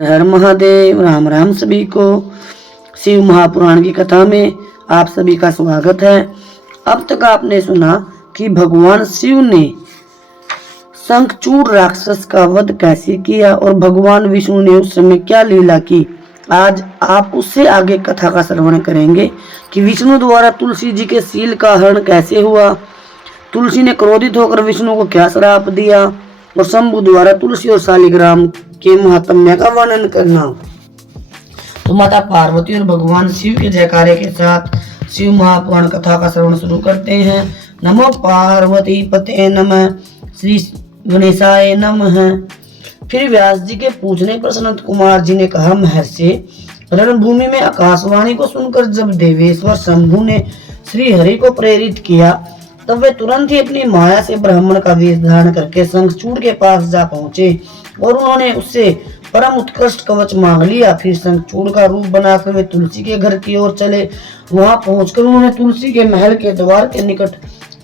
हर महादेव। राम राम सभी को। शिव महापुराण की कथा में आप सभी का स्वागत है। अब तक आपने सुना कि भगवान शिव ने शंखचूड़ राक्षस का वध कैसे किया और भगवान विष्णु ने उस समय क्या लीला की। आज आप उससे आगे कथा का श्रवण करेंगे कि विष्णु द्वारा तुलसी जी के शील का हरण कैसे हुआ, तुलसी ने क्रोधित होकर विष्णु को क्या श्राप दिया और शंभु द्वारा तुलसी और शालिग्राम के महात्म्य का वर्णन करना। तो माता पार्वती और भगवान शिव के जयकारे के साथ शिव महापुराण कथा का श्रवण शुरू करते हैं। नमो पार्वती पते नमः, श्री गणेशाय नमः। फिर व्यास जी के पूछने पर सनत कुमार जी ने कहा, महर्षि, रणभूमि में आकाशवाणी को सुनकर जब देवेश्वर शंभु ने श्री हरि को प्रेरित किया, तब वे तुरंत ही अपनी माया से ब्राह्मण का वेश धारण करके शंखचूड़ के पास जा पहुंचे और उन्होंने उससे परम उत्कृष्ट कवच मांग लिया। फिर शंखचूड़ का रूप बनाकर वे तुलसी के घर की ओर चले। वहां पहुंचकर उन्होंने तुलसी के महल के द्वार के निकट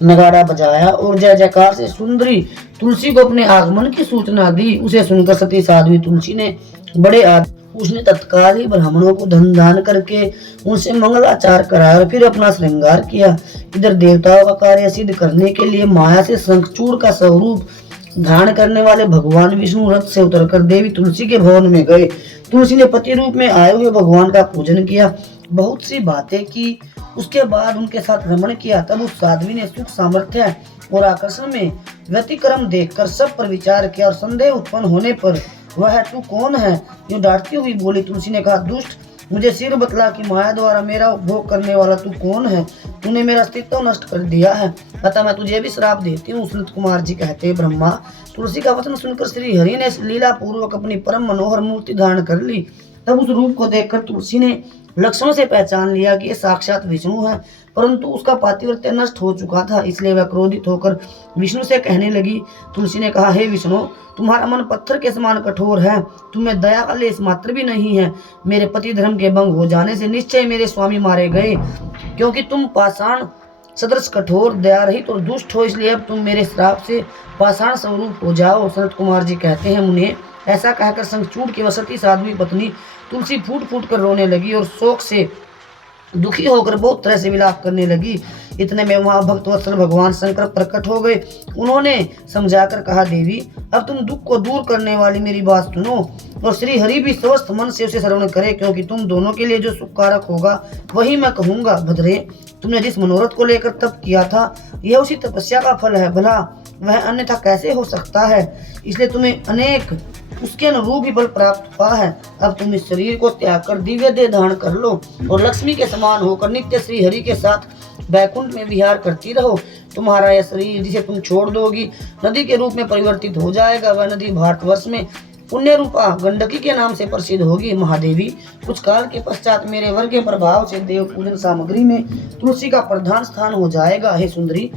नगाड़ा बजाया और जय जयकार से सुंदरी तुलसी को अपने आगमन की सूचना दी। उसे सुनकर सती साध्वी तुलसी ने उसने तत्काल ही ब्राह्मणों को धन दान करके उनसे मंगलाचार कराया और फिर अपना श्रृंगार किया। इधर देवताओं का कार्य सिद्ध करने के लिए माया से शंखचूड़ का स्वरूप धारण करने वाले भगवान विष्णु रथ से उतरकर देवी तुलसी के भवन में गए। तुलसी ने पति रूप में आए हुए भगवान का पूजन किया, बहुत सी बातें की। उसके बाद उनके साथ रमण किया। तब उस साध्वी ने सुख सामर्थ्य और आकर्षण में व्यतिक्रम देखकर सब पर विचार किया और संदेह उत्पन्न होने पर वह तू कौन है यूं डांटती हुई बोली। तुलसी ने कहा, दुष्ट, मुझे सिर बतला कि माया द्वारा मेरा उपभोग करने वाला तू कौन है। तूने मेरा अस्तित्व नष्ट कर दिया है, अतः मैं तुझे भी श्राप देती हूँ। सनत कुमार जी कहते, ब्रह्मा, तुलसी का वचन सुनकर श्री हरि ने लीला पूर्वक अपनी परम मनोहर मूर्ति धारण कर ली। तब उस रूप को देखकर तुलसी ने लक्षणों से पहचान लिया कि ये साक्षात विष्णु है, परंतु उसका पातिव्रत्य नष्ट हो चुका था, इसलिए वह क्रोधित होकर विष्णु से कहने लगी। तुलसी ने कहा, हे विष्णु, तुम्हारा मन पत्थर के समान कठोर है, तुम्हें दया का लेस मात्र भी नहीं है। मेरे पति धर्म के भंग हो जाने से निश्चय मेरे स्वामी मारे गए, क्योंकि तुम पाषाण सदृश कठोर, दया रहित और दुष्ट हो, इसलिए अब तुम मेरे श्राप से पाषाण स्वरूप हो जाओ। सनत कुमार जी कहते हैं, मुने, ऐसा कहकर शंखचूड़ की वसती साध्वी पत्नी तुलसी फूट फूट कर रोने लगी और शोक से दुखी होकर बहुत तरह से विलाप करने लगी। इतने में वहां भक्तवत्सल भगवान शंकर प्रकट हो गए। उन्होंने समझाकर कहा, देवी, अब तुम दुख को दूर करने वाली मेरी बात सुनो और श्री हरि भी स्वस्थ मन से उसे श्रवण करे, क्योंकि तुम दोनों के लिए जो सुखकारक होगा वही मैं कहूंगा। भद्रे, तुमने जिस मनोरथ को लेकर तप किया था, यह उसी तपस्या का फल है, भला वह अन्यथा कैसे हो सकता है। इसलिए तुम्हें अनेक उसके अनुरूप ही बल प्राप्त हुआ है। अब तुम इस शरीर को त्याग कर दिव्य देह धारण कर लो और लक्ष्मी के समान होकर नित्य श्री हरि के साथ वैकुंठ में विहार करती रहो। तुम्हारा यह शरीर जिसे तुम छोड़ दोगी नदी के रूप में परिवर्तित हो जाएगा। वह नदी भारतवर्ष में पुण्य रूपा गंडकी के नाम से प्रसिद्ध होगी। महादेवी, कुछ काल के पश्चात मेरे वर के प्रभाव से देव पूजन सामग्री में तुलसी का प्रधान स्थान हो जाएगा। हे सुंदरी,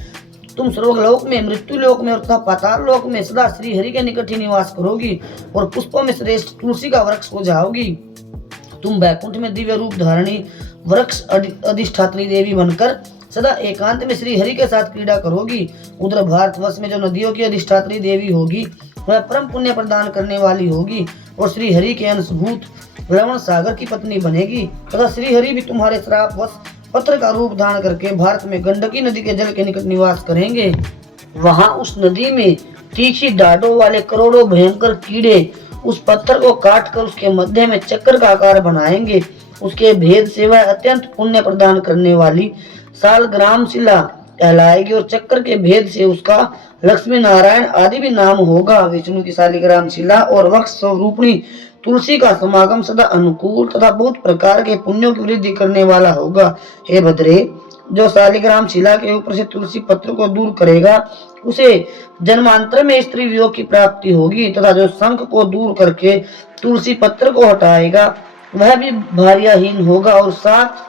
तुम स्वर्गलोक में, मृत्यु लोक में और तथा पाताल लोक में सदा श्री हरि के निकट ही निवास करोगी और पुष्पों में श्रेष्ठ तुलसी का वृक्ष हो जाओगी। तुम वैकुंठ में दिव्य रूप धारणी वृक्ष अधिष्ठात्री देवी बनकर सदा एकांत में श्री हरि के साथ क्रीड़ा करोगी। उधर भारतवर्ष में जो नदियों की अधिष्ठात्री देवी होगी वह परम पुण्य प्रदान करने वाली होगी और श्री हरि के अंशभूत लवण सागर की पत्नी बनेगी तथा श्री हरि भी तुम्हारे श्रापवश पत्र का रूप धारण करके भारत में गंडकी नदी के जल के निकट निवास करेंगे। वहां उस नदी में तीखी डाढ़ों वाले करोड़ों भयंकर कीड़े उस पत्थर को काट कर उसके मध्य में चक्कर का आकार बनाएंगे। उसके भेद से वह अत्यंत पुण्य प्रदान करने वाली सालग्राम शिला कहलाएगी और चक्कर के भेद से उसका लक्ष्मी नारायण आदि भी नाम होगा। विष्णु की शालिग्राम शिला और वक्ष स्वरूपणी तुलसी का समागम सदा अनुकूल तथा बहुत प्रकार के पुण्यों की वृद्धि करने वाला होगा। हे भद्रे, जो शालिग्राम शिला के ऊपर से तुलसी पत्र को दूर करेगा उसे जन्मांतर में स्त्री वियोग की प्राप्ति होगी तथा जो शंख को दूर करके तुलसी पत्र को हटाएगा वह भी भार्याहीन होगा और 7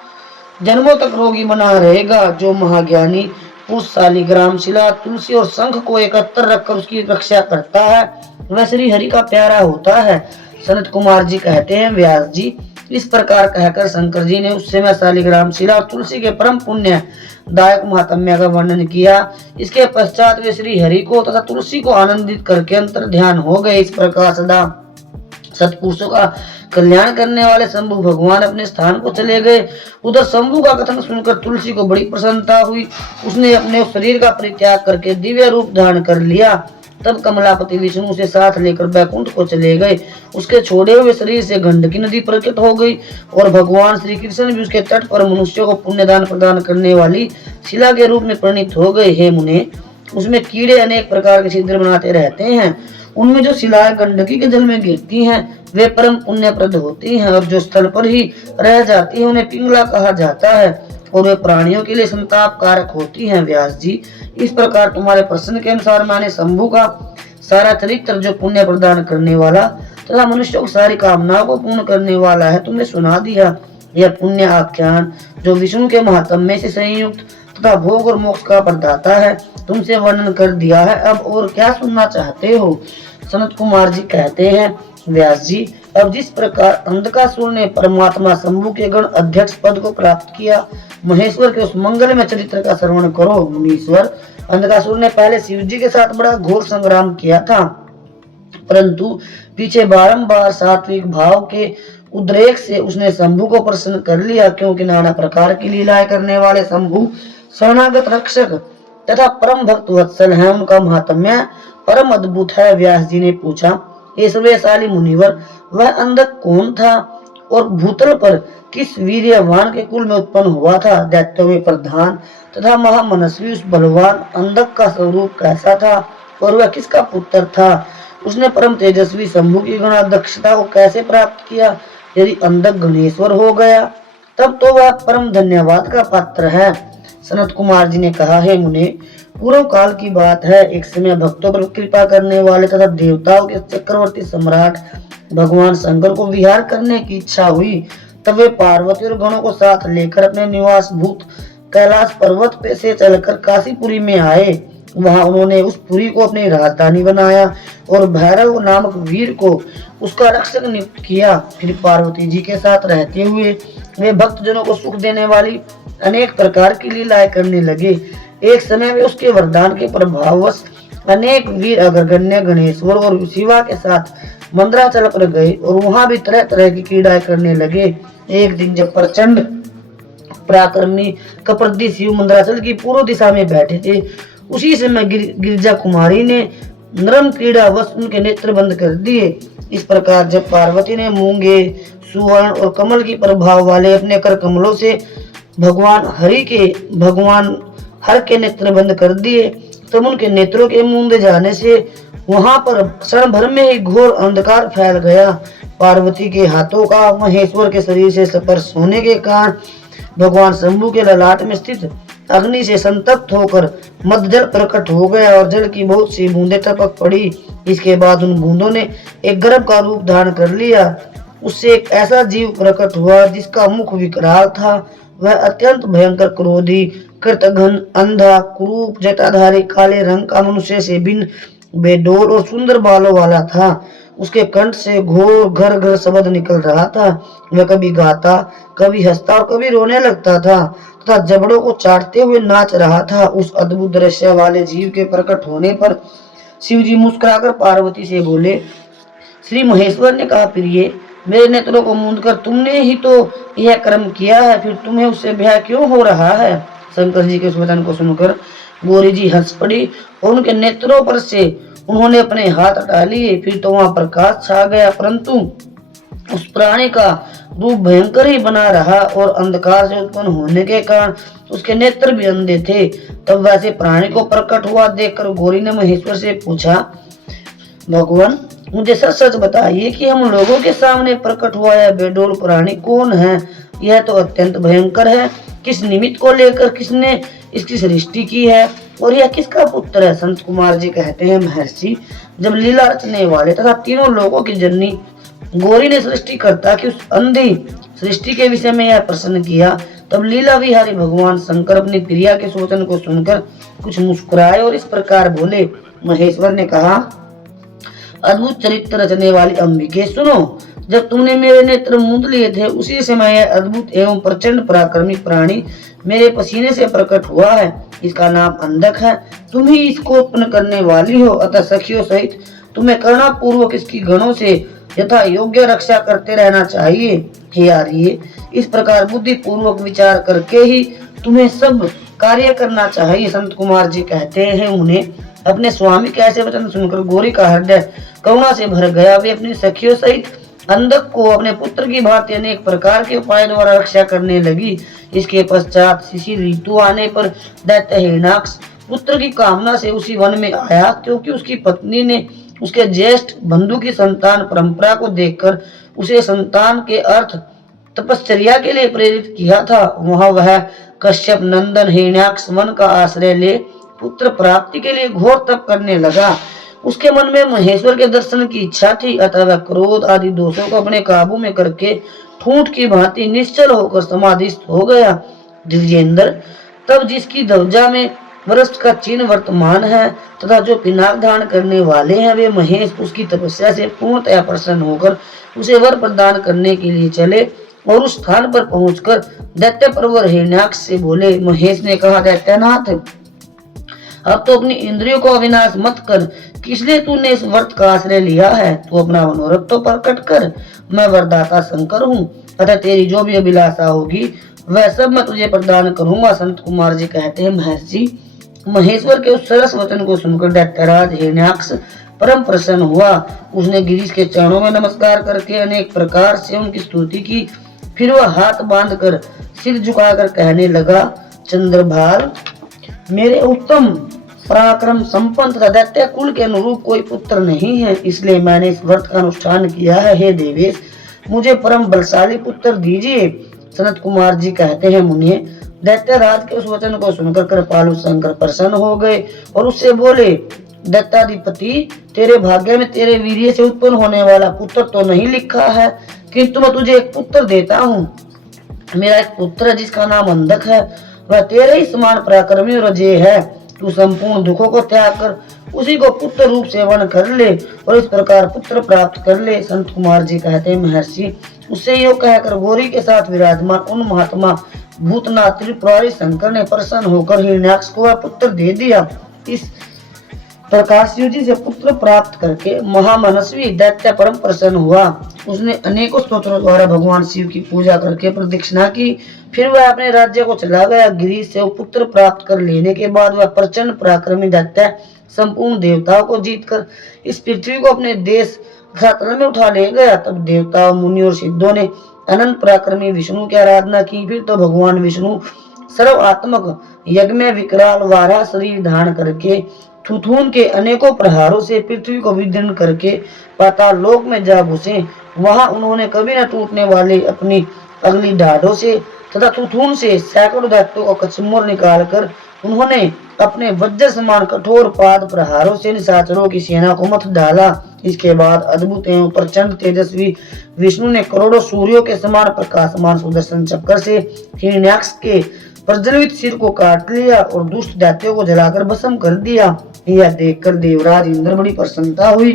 जन्मों तक रोगी बना रहेगा। जो महाज्ञानी उस शालिग्राम शिला, तुलसी और शंख को एकत्र रखकर उसकी रक्षा करता है वह श्री हरि का प्यारा होता है। सनत कुमार जी कहते हैं, व्यास जी, इस प्रकार कहकर शंकर जी ने उस समय शालिग्राम शिला और तुलसी के परम पुण्य दायक महात्म्य का वर्णन किया। इसके पश्चात वे श्री हरि को तथा तुलसी को आनंदित करके अंतर ध्यान हो गए। इस प्रकार सदा सत्पुरुषों का कल्याण करने वाले शंभु भगवान अपने स्थान को चले गए। उधर शंभु का कथन सुनकर तुलसी को बड़ी प्रसन्नता हुई। उसने अपने शरीर का परित्याग करके दिव्य रूप धारण कर लिया। तब कमलापति विष्णु उसे साथ लेकर बैकुंठ को चले गए। उसके छोड़े हुए शरीर से गंडकी नदी प्रकट हो गई और भगवान श्री कृष्ण भी उसके तट पर मनुष्यों को पुण्यदान प्रदान करने वाली शिला के रूप में परिणित हो गए। हे मुने, उसमें कीड़े अनेक प्रकार के छिद्र बनाते रहते हैं। उनमें जो शिलाएं गंडकी के जल में गिरती हैं वे परम पुण्यप्रद होती हैं, और जो स्थल पर ही रह जाती है उन्हें पिंगला कहा जाता है, और वे प्राणियों के लिए संताप कारक होती हैं। व्यास जी, इस प्रकार तुम्हारे प्रश्न के अनुसार मैंने शंभु का सारा चरित्र, जो पुण्य प्रदान करने वाला तथा मनुष्यों की सारी कामनाओं को पूर्ण करने वाला है, तुम्हें सुना दिया। यह पुण्य आख्यान जो विष्णु के महात्म्य से संयुक्त तथा भोग और मोक्ष का प्रदाता है, तुमसे वर्णन कर दिया है। अब और क्या सुनना चाहते हो? सनत कुमार जी कहते हैं, व्यास जी, अब जिस प्रकार अंधकासुर ने परमात्मा शंभु के गण अध्यक्ष पद को प्राप्त किया, महेश्वर के उस मंगलमय चरित्र का श्रवण करो। मुनीश्वर, अंधकासुर ने पहले शिव जी के साथ बड़ा घोर संग्राम किया था, परंतु पीछे बारंबार सात्विक भाव के उद्रेक से उसने शंभु को प्रसन्न कर लिया, क्योंकि नाना प्रकार की लीलाएं करने वाले शंभु शरणागत रक्षक तथा परम भक्त वत्सल हैं। उनका महात्म्य परम अद्भुत है। व्यास जी ने पूछा, हे सर्वशाली मुनिवर, वह अंधक कौन था और भूतल पर किस वीर्यवान के कुल में उत्पन्न हुआ था? दैत्यों में प्रधान तथा महामनस्वी उस बलवान अंधक का स्वरूप कैसा था और वह किसका पुत्र था? उसने परम तेजस्वी शंभु की गणाध्यक्षता को कैसे प्राप्त किया? यदि अंधक गणेश्वर हो गया तब तो वह परम धन्यवाद का पात्र है। सनत कुमार जी ने कहा, हे मुने, पूर्व काल की बात है, एक समय भक्तों पर कृपा करने वाले तथा देवताओं के चक्रवर्ती सम्राट भगवान शंकर को विहार करने की इच्छा हुई। तब वे पार्वती और गणों को साथ लेकर अपने निवास भूत कैलाश पर्वत पे से चलकर काशीपुरी में आए। वहां उन्होंने उस पुरी को अपनी राजधानी बनाया और भैरव नामक वीर को उसका रक्षक नियुक्त किया। फिर पार्वती जी के साथ रहते हुए वे भक्तजनों को सुख देने वाली अनेक प्रकार की लीलाएं करने लगे। एक समय में उसके वरदान के प्रभाववश अनेक वीर अग्रगण्य गणेश्वर और शिवा के साथ मंदराचल पर गए और वहां भी तरह तरह की क्रीड़ाएं करने लगे। एक दिन जब प्रचंड पराक्रमी कपर्दी शिव मंदराचल की पूर्व दिशा में बैठे थे, उसी समय गिरिजा कुमारी ने नरम क्रीड़ा वश उनके नेत्र बंद कर दिए। इस प्रकार जब पार्वती ने मूंगे, सुवर्ण और कमल की प्रभाव वाले अपने कर कमलों से भगवान हर के नेत्र बंद कर दिए, तब उनके नेत्रों के मूंदे जाने से वहां पर क्षण भर में ही घोर अंधकार फैल गया। पार्वती के हाथों का महेश्वर के शरीर से स्पर्श होने के कारण भगवान शंभु के ललाट में स्थित अग्नि से संतप्त होकर मध्य जल प्रकट हो गया और जल की बहुत सी बूंदें टपक पड़ी। इसके बाद उन बूंदों ने एक गर्भ का रूप धारण कर लिया। उससे एक ऐसा जीव प्रकट हुआ जिसका मुख विकराल था। वह अत्यंत भयंकर, क्रोधी, कृतघ्न, अंधा, कुरूप, जटाधारी, काले रंग का मनुष्य से भिन्न, बेडोल और सुंदर बालों वाला था। उसके कंठ से घोर घर घर शब्द निकल रहा था। वह कभी गाता, कभी हंसता और कभी रोने लगता था तथा जबड़ों को चाटते हुए नाच रहा था। उस अद्भुत दृश्य वाले जीव के प्रकट होने पर शिव जी मुस्कुराकर पार्वती से बोले, श्री महेश्वर ने कहा, प्रिय, मेरे नेत्रों को मूंदकर तुमने ही तो यह कर्म किया है, फिर तुम्हें उससे भय क्यों हो रहा है? शंकर जी के इस वचन को सुनकर गौरी जी हंस पड़ी और उनके नेत्रों पर से उन्होंने अपने हाथ हटा लिए। फिर तो वहां प्रकाश छा गया, परंतु उस प्राणी का रूप भयंकर ही बना रहा और अंधकार से उत्पन्न होने के कारण उसके नेत्र भी अंधे थे। तब वैसे प्राणी को प्रकट हुआ देखकर गौरी ने महेश्वर से पूछा, भगवान, मुझे सच सच बताइए कि हम लोगों के सामने प्रकट हुआ यह बेडोल प्राणी कौन है? यह तो अत्यंत भयंकर है। किस निमित्त को लेकर किसने इसकी सृष्टि की है और यह किसका पुत्र है? संत कुमार जी कहते हैं, महर्षि, जब लीला रचने वाले तथा तीनों लोगों की जननी गौरी ने सृष्टिकर्ता की उस अंधी सृष्टि के विषय में यह प्रश्न किया, तब लीला विहारी भगवान शंकर अपनी प्रिया के सोचन को सुनकर कुछ मुस्कुराए और इस प्रकार बोले। महेश्वर ने कहा, अद्भुत चरित्र रचने वाली अंबिके, सुनो, जब तुमने मेरे नेत्र मूंद लिए थे उसी समय यह अद्भुत एवं प्रचंड पराक्रमी प्राणी मेरे पसीने से प्रकट हुआ है। इसका नाम अंधक है। तुम ही इसको उत्पन्न करने वाली हो, अतः सखियों सहित तुम्हें करना पूर्वक इसकी गणों से यथा योग्य रक्षा करते रहना चाहिए। हे आर्य, इस प्रकार बुद्धि पूर्वक विचार करके ही तुम्हें सब कार्य करना चाहिए। संत कुमार जी कहते हैं, उन्हें अपने स्वामी के ऐसे वचन सुनकर गौरी का हृदय करुणा से भर गया। वे अपनी सखियों सहित अंधक को अपने पुत्र की भांति अनेक प्रकार के उपाय द्वारा रक्षा करने लगी। इसके पश्चात शिशिर ऋतु आने पर दैत्य हिरण्याक्ष पुत्र की कामना से उसी वन में आया, क्योंकि उसकी पत्नी ने उसके ज्येष्ठ बंधु की संतान परंपरा को देखकर उसे संतान के अर्थ तपश्चर्या के लिए प्रेरित किया था। वहां वह कश्यप नंदन हिरण्याक्ष वन का आश्रय ले पुत्र प्राप्ति के लिए घोर तप करने लगा। उसके मन में महेश्वर के दर्शन की इच्छा थी, अतः वह क्रोध आदि दोषों को अपने काबू में करके ठूंठ की भांति निश्चल होकर समाधिस्थ हो गया। द्विजेंद्र, तब जिसकी ध्वजा में वरस्त का चिन्ह वर्तमान है तथा जो पिनाक धारण करने वाले हैं, वे महेश उसकी तपस्या से पूर्णतया प्रसन्न होकर उसे वर प्रदान करने के लिए चले और उस स्थान पर पहुंचकर दैत्य प्रवर हिरण्याक्ष से बोले। महेश ने कहा, दैत्यनाथ, अब तो अपनी इंद्रियों को अविनाश मत कर। किस लिए तूने इस व्रत का आश्रय लिया है? तू अपना मनोरथ तो प्रकट कर। मैं वरदाता शंकर हूँ, अतः तेरी जो भी अभिलाषा होगी वह सब मैं तुझे प्रदान करूंगा। संत कुमार जी कहते हैं, महर्षि, महेश्वर के उस सरस वचन को सुनकर दैत्यराज हिरण्याक्ष परम प्रसन्न हुआ। उसने गिरीश के चरणों में नमस्कार करके अनेक प्रकार से उनकी स्तुति की। फिर वह हाथ बांधकर सिर झुकाकर कहने लगा, चंद्रभाल, मेरे उत्तम पराक्रम संपन्न तथा दैत्य कुल के अनुरूप कोई पुत्र नहीं है, इसलिए मैंने इस व्रत का अनुष्ठान किया है। हे देवेश, मुझे परम बलशाली पुत्र दीजिए। सनत कुमार जी कहते हैं, मुने, दैत्यराज के उस वचन को सुनकर कृपालु शंकर प्रसन्न हो गए और उससे बोले, दैत्याधिपति, तेरे भाग्य में तेरे वीर्य से उत्पन्न होने वाला पुत्र तो नहीं लिखा है, किंतु मैं तुझे एक पुत्र देता हूँ। मेरा एक पुत्र है जिसका नाम अंधक है, वह तेरे ही समान पराक्रमी और अजय है। तू संपूर्ण दुखों को त्याग कर उसी को पुत्र रूप से वन कर ले और इस प्रकार पुत्र प्राप्त कर ले। संत कुमार जी कहते हैं, महर्षि, उससे यो कहकर गौरी के साथ विराजमान उन महात्मा भूतनाथ त्रिपुरारी शंकर ने प्रसन्न होकर हिरण्याक्ष को वह पुत्र दे दिया। इस प्रकार शिव जी से पुत्र प्राप्त करके महामनस्वी दैत्य परम प्रसन्न हुआ। उसने अनेकों स्तोत्रों द्वारा भगवान शिव की पूजा करके प्रदक्षिणा की। फिर वह अपने राज्य को चला गया। गिरीश से पुत्र प्राप्त कर लेने के बाद वह प्रचंड पराक्रमी दैत्य संपूर्ण देवताओं को जीतकर इस पृथ्वी को अपने देश धरातल में उठा ले गया। तब देवताओं, मुनि और सिद्धों ने अनंत पराक्रमी विष्णु की आराधना की। फिर तो भगवान विष्णु सर्वात्मक यज्ञ में विकराल वारा शरीर धारण करके थुथुन के अनेकों प्रहारों से पृथ्वी को विदीर्ण करके पाताल लोक में जा घुसे। वहां उन्होंने कभी न टूटने वाले अपनी अगली ढाढ़ों से तथा थुथुन से सैकड़ों दैत्यों को कचमुर निकालकर उन्होंने अपने वज्र समान कठोर पाद प्रहारों से निशाचरों की सेना को मथ डाला। इसके बाद अद्भुत एवं प्रचंड तेजस्वी विष्णु ने करोड़ों सूर्यों के समान प्रकाशमान सुदर्शन चक्र से हिरण्याक्ष के प्रज्वलित सिर को काट लिया और दुष्ट दैत्यों को जलाकर भस्म कर दिया। यह देखकर देवराज इंद्र बड़ी प्रसन्नता हुई।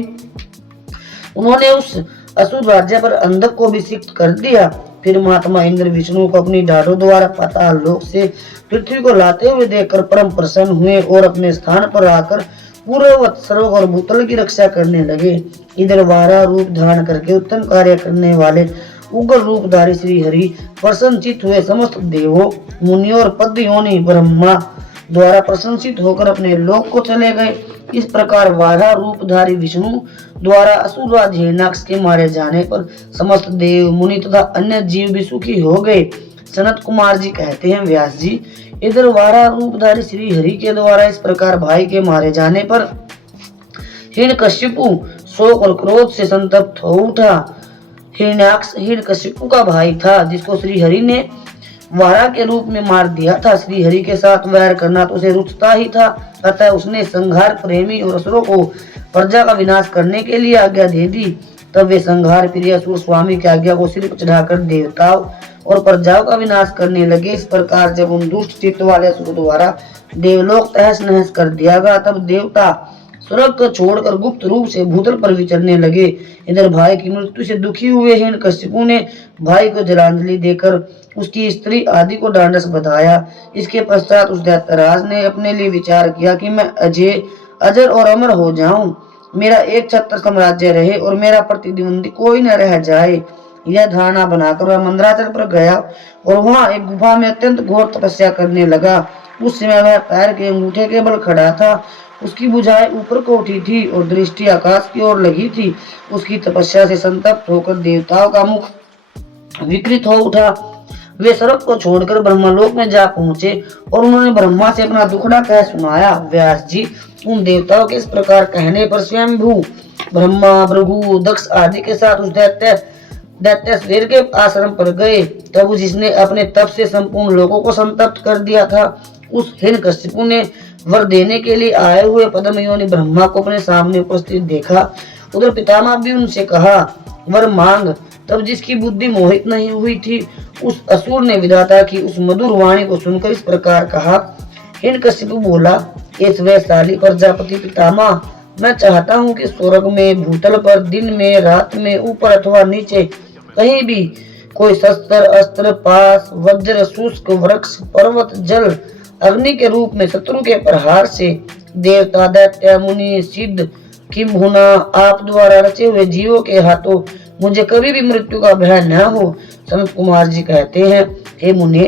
उन्होंने उस असुर राज्य पर अंधक को भी सिक्त कर दिया। फिर महात्मा इंद्र विष्णु को अपनी डाढ़ों द्वारा पाताल लोक से पृथ्वी को लाते हुए देखकर परम प्रसन्न हुए और अपने स्थान पर आकर पूर्ववत सर्व और भूतल की रक्षा करने लगे। इधर वारा रूप धारण करके उत्तम कार्य करने वाले उग्र रूपधारी श्री हरि प्रसन्नचित हुए। समस्त देवों, मुनियों और पद योनि ब्रह्मा द्वारा प्रशंसित होकर अपने लोक को चले गए। इस प्रकार वारा रूपधारी विष्णु द्वारा असुरराज हिरण्याक्ष के मारे जाने पर समस्त देव, मुनि तथा अन्य जीव भी सुखी हो गए। सनत कुमार जी कहते हैं, व्यास जी, इधर वारा रूपधारी श्री हरि के द्वारा इस प्रकार भाई के मारे जाने पर हिरण्यकशिपु शोक और क्रोध से संतप्त हो उठा। हिरण्याक्ष हिरण्यकशिपु का भाई था, जिसको श्री हरि ने वारा के रूप में मार दिया था। श्री हरि के साथ वैर करना तो उसे रुचता ही था, अतः उसने संहार प्रेमी और असुरों को प्रजा का विनाश करने के लिए आज्ञा दे दी। तब वे संहार प्रिय असुर स्वामी की आज्ञा को सिर पर चढ़ाकर देवताओं और प्रजाओं का विनाश करने लगे। इस प्रकार जब उन दुष्ट चित्त वाले असुर द्वारा देवलोक तहस नहस कर दिया गया, तब देवता स्वर्ग को छोड़कर गुप्त रूप से भूतल पर विचरने लगे। इधर भाई की मृत्यु से दुखी हुए हिरण्यकशिपु ने भाई को जलांजलि देकर उसकी स्त्री आदि को ढांढस बधाया। इसके पश्चात उस दैत्यराज ने अपने लिए विचार किया कि मैं अजय, अजर और अमर हो जाऊं। मेरा एक छत्र साम्राज्य रहे और मेरा प्रतिद्वंदी कोई न रह जाए। यह धारणा बनाकर वह मंदराचल पर गया और वहां एक गुफा में अत्यंत घोर तपस्या करने लगा। उस समय वह पैर के अंगूठे के बल खड़ा था। उसकी भुजाएं ऊपर को उठी थी और दृष्टि आकाश की ओर लगी थी। उसकी तपस्या से संतप्त होकर देवताओं का मुख विकृत हो उठा। वे स्वर्ग को छोड़कर ब्रह्मलोक में जा पहुंचे और उन्होंने ब्रह्मा से अपना दुखड़ा कह सुनाया। व्यास जी, उन देवताओं के इस प्रकार कहने पर स्वयंभू ब्रह्मा, भृगु, दक्ष आदि के साथ उस दैत्य शरीर के आश्रम पर गए। तब जिसने अपने तप से संपूर्ण लोगों को संतप्त कर दिया था, उस हिरण्यकशिपु ने वर देने के लिए आए हुए पद्म योनि ब्रह्मा को अपने सामने उपस्थित देखा। उधर पितामह भी उनसे कहा, वर मांग। तब जिसकी बुद्धि मोहित नहीं हुई थी, उस असुर ने विधाता की उस मधुर वाणी को सुनकर इस प्रकार कहा। हिरण्यकशिपु बोला, इस वैशाली प्रजापति पितामह, मैं चाहता हूँ कि स्वर्ग में, भूतल पर, दिन में, रात में, ऊपर अथवा नीचे, कहीं भी कोई शस्त्र, अस्त्र, पास, वज्र, शुष्क, वृक्ष, पर्वत, जल, अग्नि के रूप में शत्रु के प्रहार से देवता, दैत्य, मुनि, सिद्ध, किंभुना आप द्वारा रचे हुए जीवों के हाथों मुझे कभी भी मृत्यु का भय न हो। सनत कुमार जी कहते हैं, हे मुनि,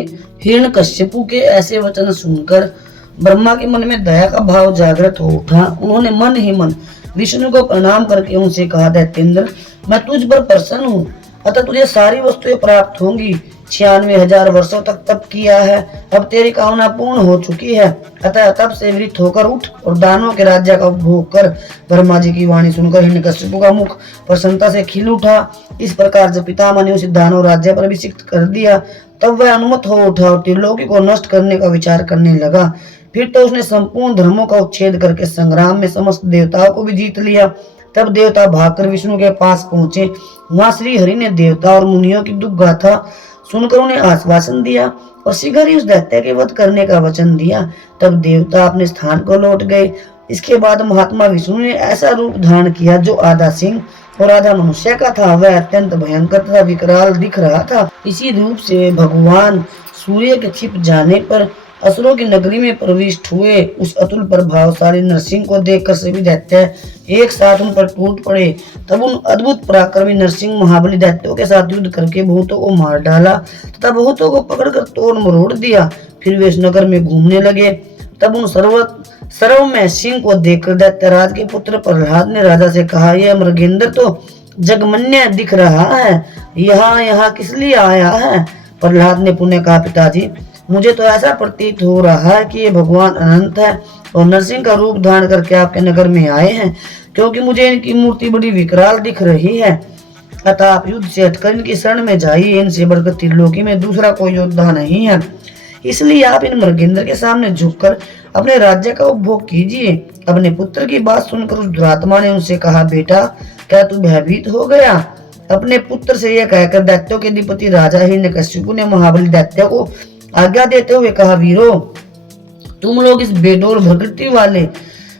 हिरण्यकशिपु के ऐसे वचन सुनकर ब्रह्मा के मन में दया का भाव जागृत हो उठा। उन्होंने मन ही मन विष्णु को प्रणाम करके उनसे कहा, दैत्येंद्र, मैं तुझ पर प्रसन्न हूँ, अतः तुझे सारी वस्तुएं प्राप्त होंगी। 96,000 वर्षों तक तप किया है, अब तेरी कामना पूर्ण हो चुकी है, अतः तप से वृत्त होकर उठ और दानों के राज्य का उपभोग कर। ब्रह्मा जी की वाणी सुनकर हिरण्यकशिपु का मुख प्रसन्नता से खिल उठा। इस प्रकार जब पितामह ने उसे दानव राज्य पर अभिषिक्त कर दिया, तब वह अनुमत हो उठा और त्रिलोकी को नष्ट करने का विचार करने लगा। फिर तो उसने संपूर्ण धर्मों का उच्छेद करके संग्राम में समस्त देवताओं को भी जीत लिया। तब देवता भागकर विष्णु के पास पहुंचे। वहां श्री हरि ने देवता और मुनियों की दुख गाथा सुनकर उन्हें आश्वासन दिया और शीघ्र ही उस दैत्य के वध करने का वचन दिया। तब देवता अपने स्थान को लौट गए। इसके बाद महात्मा विष्णु ने ऐसा रूप धारण किया जो आधा सिंह और आधा मनुष्य का था। वह अत्यंत भयंकर तथा विकराल दिख रहा था। इसी रूप से भगवान सूर्य के छिप जाने पर असुरों की नगरी में प्रविष्ट हुए। उस अतुल प्रभावशाली नरसिंह को देखकर सभी दैत्य एक साथ उन पर टूट पड़े। तब उन अद्भुत पराक्रमी नरसिंह महाबली दैत्यों के साथ युद्ध करके भूतों को मार डाला तथा भूतों को पकड़कर तोड़ मरोड़ दिया। फिर वे इस नगर में घूमने लगे। तब उन सर्वमय सिंह को देखकर दैत्यराज के पुत्र प्रहलाद ने राजा से कहा, यह मृगेंद्र तो जगमन्य दिख रहा है, यहाँ किस लिए आया है? प्रहलाद ने पुनः कहा, पिताजी, मुझे तो ऐसा प्रतीत हो रहा है कि ये भगवान अनंत है और नरसिंह का रूप धारण करके आपके नगर में आए हैं, क्योंकि मुझे इनकी मूर्ति बड़ी विकराल दिख रही है। अतः आप युद्ध से हटकर इनकी शरण में जाइए। इनसे बढ़कर त्रिलोकी में दूसरा कोई योद्धा नहीं है, इसलिए आप इन मृगेंद्र के सामने झुककर अपने राज्य का उपभोग कीजिए। अपने पुत्र की बात सुनकर उस दुरात्मा ने उनसे कहा, बेटा, क्या तू भयभीत हो गया? अपने पुत्र से यह कहकर दैत्यों के अधिपति राजा हिरण्यकशिपु ने महाबली दैत्य को आज्ञा देते हुए कहा, वीरो, तुम लोग इस बेडोल प्रकृति वाले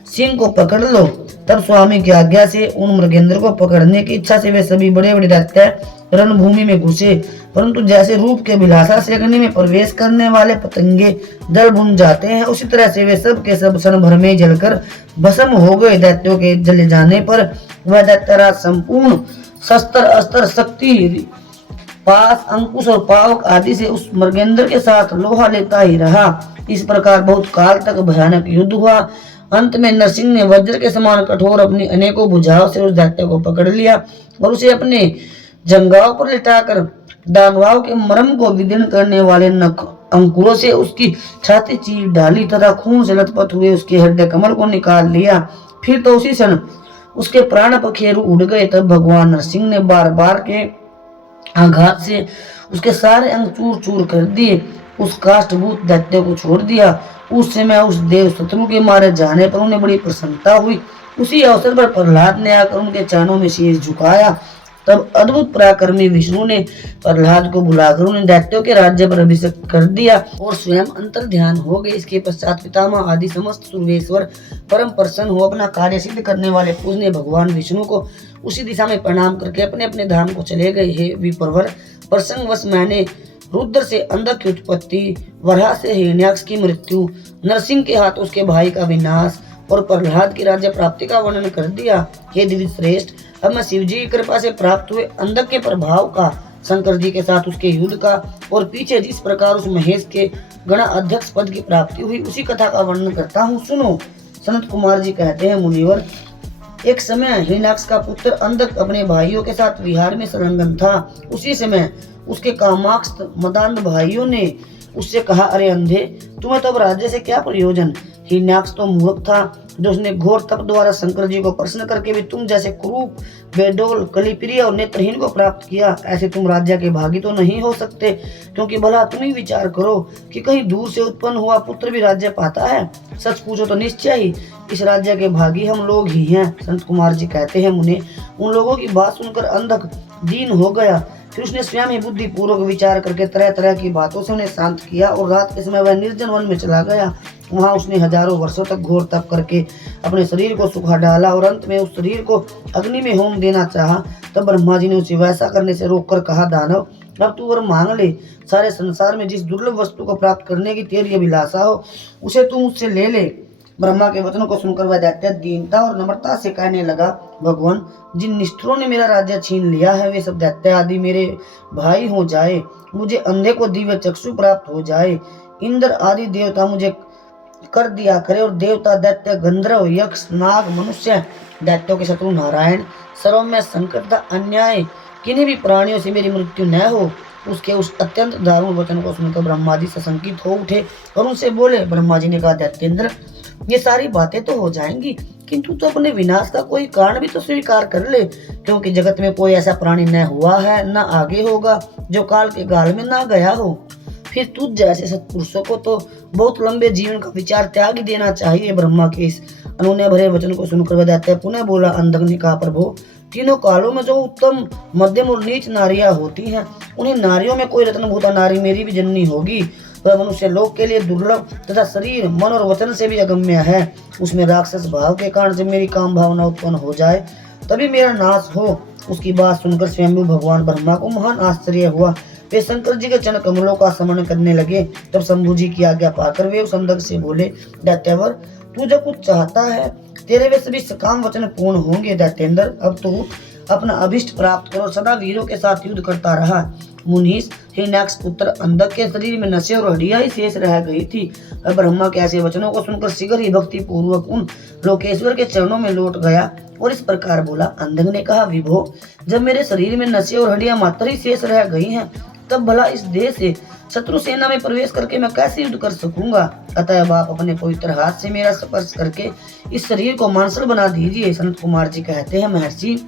सिंह को पकड़ लो। तब स्वामी की आज्ञा से उन मृगेंद्र को पकड़ने की इच्छा से वे सभी बड़े बड़े दैत्य रणभूमि में घुसे, परंतु जैसे रूप के विलासा से अग्नि में प्रवेश करने वाले पतंगे जल भुन जाते हैं, उसी तरह से वे सब के सब क्षण भर में जलकर भस्म हो गए। दैत्यों के जले जाने पर वह दैत्यराज संपूर्ण शस्त्र अस्त्र शक्ति पास अंकुश और पावक आदि से उस मृगेंद्र के साथ लोहा लेता ही रहा। इस प्रकार बहुत काल तक भयानक युद्ध हुआ। अंत में नरसिंह ने वज्र के समान कठोर अपनी अनेकों भुजाओं से उस दैत्य को पकड़ लिया और उसे अपने जंघाओं पर लिटाकर दानवाओं के मर्म को विदीर्ण करने वाले नख अंकुरों से उसकी छाती चीर डाली तथा खून से लथपथ हुए उसके हृदय कमल को निकाल लिया। फिर तो उसी क्षण उसके प्राण पखेरु उड़ गए। तब भगवान नरसिंह ने बार बार के आघात से उसके सारे अंग चूर चूर कर दिए। उस काष्ठभूत दैत्य को छोड़ दिया। उस समय उस देव शत्रु के मारे जाने पर उन्हें बड़ी प्रसन्नता हुई। उसी अवसर पर प्रहलाद ने आकर उनके चरणों में शीश झुकाया। तब अद्भुत पराक्रमी विष्णु ने प्रहलाद को बुलाकर उन्हें दैत्यों के राज्य पर अभिषेक कर दिया और स्वयं अंतर ध्यान हो गए। इसके पश्चात पितामह आदि समस्त सूर्येश्वर परम प्रसन्न हो अपना कार्य सिद्ध करने वाले पूजनीय भगवान विष्णु को उसी दिशा में प्रणाम करके अपने अपने धाम को चले गए। हे विप्रवर, प्रसंगवश मैंने रुद्र से अंधक की उत्पत्ति, वराह से हिरण्याक्ष की मृत्यु, नरसिंह के हाथ उसके भाई का विनाश और प्रहलाद की राज्य प्राप्ति का वर्णन कर दिया। हे दिव्य श्रेष्ठ, अब मैं शिव जी की कृपा से प्राप्त हुए अंधक के प्रभाव का, शंकर जी के साथ उसके युद्ध का और पीछे जिस प्रकार उस महेश के गणा अध्यक्ष पद की प्राप्ति हुई उसी कथा का वर्णन करता हूँ, सुनो। सनत कुमार जी कहते हैं, मुनिवर, एक समय हिरण्याक्ष का पुत्र अंधक अपने भाइयों के साथ विहार में संलग्न था। उसी समय उसके कामाक्ष मदान्ध भाइयों ने उससे कहा, अरे अंधे, तुम्हें तो अब राज्य से क्या प्रयोजन। हिरण्याक्ष तो मूर्ख था, जो उसने घोर तप द्वारा शंकर जी को प्रसन्न करके भी तुम जैसे कुरूप, बेडोल, कलिप्रिय और नेत्रहीन को प्राप्त किया। ऐसे तुम राज्य के भागी तो नहीं हो सकते, क्योंकि भला तुम ही विचार करो कि कहीं दूर से उत्पन्न हुआ पुत्र भी राज्य पाता है। सच पूछो तो निश्चय ही इस राज्य के भागी हम लोग ही हैं। संत कुमार जी कहते हैं, मुने, उन लोगों की बात सुनकर अंधक दीन हो गया। फिर उसने स्वयं ही बुद्धि पूर्वक विचार करके तरह तरह की बातों से उन्हें शांत किया और रात के समय वह निर्जन वन में चला गया। वहां उसने हजारों वर्षों तक घोर तप करके अपने शरीर को सुखा डाला और अंत में उस शरीर को अग्नि में होम देना चाहा। तब ब्रह्मा जी ने उसे वैसा करने से रोककर कहा, दानव, अब तू वर मांग ले। सारे संसार में जिस दुर्लभ वस्तु को प्राप्त करने की तेरी अभिलाषा हो उसे तू मुझसे ले ले। ब्रह्मा के वचनों को सुनकर वह दैत्य दीनता और नम्रता से कहने लगा, भगवान, जिन निष्ठुरों ने मेरा राज्य छीन लिया है वे सब दैत्य आदि मेरे भाई हो जाए। मुझे अंधे को दिव्य चक्षु प्राप्त हो जाए। इंद्र आदि देवता मुझे कर दिया करे और देवता, दैत्य, गंधर्व, यक्ष, नाग, मनुष्य, दैत्यों के शत्रु नारायण, सर्व में संकट तथा अन्याय किन्हीं भी प्राणियों से मेरी मृत्यु न हो। उसके उस अत्यंत दारुण वचन को सुनकर ब्रह्मा जी सशंकित हो उठे और उनसे बोले। ब्रह्मा जी ने कहा, दैत्येंद्र, ये सारी बातें तो हो जाएंगी, किंतु तो अपने विनाश का कोई कारण भी तो स्वीकार कर ले, क्योंकि जगत में कोई ऐसा प्राणी न हुआ है न आगे होगा जो काल के गाल में ना गया हो। फिर तुझ जैसे सत्पुरुषों को तो बहुत लंबे जीवन का विचार त्याग देना चाहिए। ब्रह्मा के इस अनुनय भरे वचन को सुनकर वह दैत्य पुनः बोला। अंधक ने कहा, प्रभु, तीनों कालों में जो उत्तम, मध्यम और नीच नारियां होती हैं, उन्हीं नारियों में कोई रत्नभूता नारी मेरी भी जननी होगी। वह मनुष्य लोक के लिए दुर्लभ तथा शरीर, मन और वचन से भी अगम्य है। उसमें राक्षस भाव के कारण से मेरी काम भावना उत्पन्न हो जाए तभी मेरा नाश हो। उसकी बात सुनकर स्वयं भगवान ब्रह्मा को महान आश्चर्य हुआ। वे शंकर जी के चरण कमलों का स्मरण करने लगे। तब शंभु जी की आज्ञा पाकर वे उस अंधक से बोले, दैत्यवर, तू जो कुछ चाहता है तेरे वे सभी सकाम वचन पूर्ण होंगे। दैत्येंद्र, अब तू अपना अभिष्ट प्राप्त करो। सदा वीरों के साथ युद्ध करता रहा। मुनीष, हिरण्याक्ष पुत्र अंधक के शरीर में नसें और हड्डियां ही शेष रह गई थी। अब ब्रह्मा के ऐसे वचनों को सुनकर शीघ्र ही भक्ति पूर्वक उन लोकेश्वर के चरणों में लौट गया और इस प्रकार बोला। अंधक ने कहा, विभो, जब मेरे शरीर में नसें और हड्डियां मात्र ही शेष रह गई हैं, तब भला इस देह से शत्रु सेना में प्रवेश करके मैं कैसे युद्ध कर सकूंगा। अतः आप अपने पवित्र हाथ से मेरा स्पर्श करके इस शरीर को मांसल बना दीजिए। संत कुमार जी कहते हैं, महर्षि,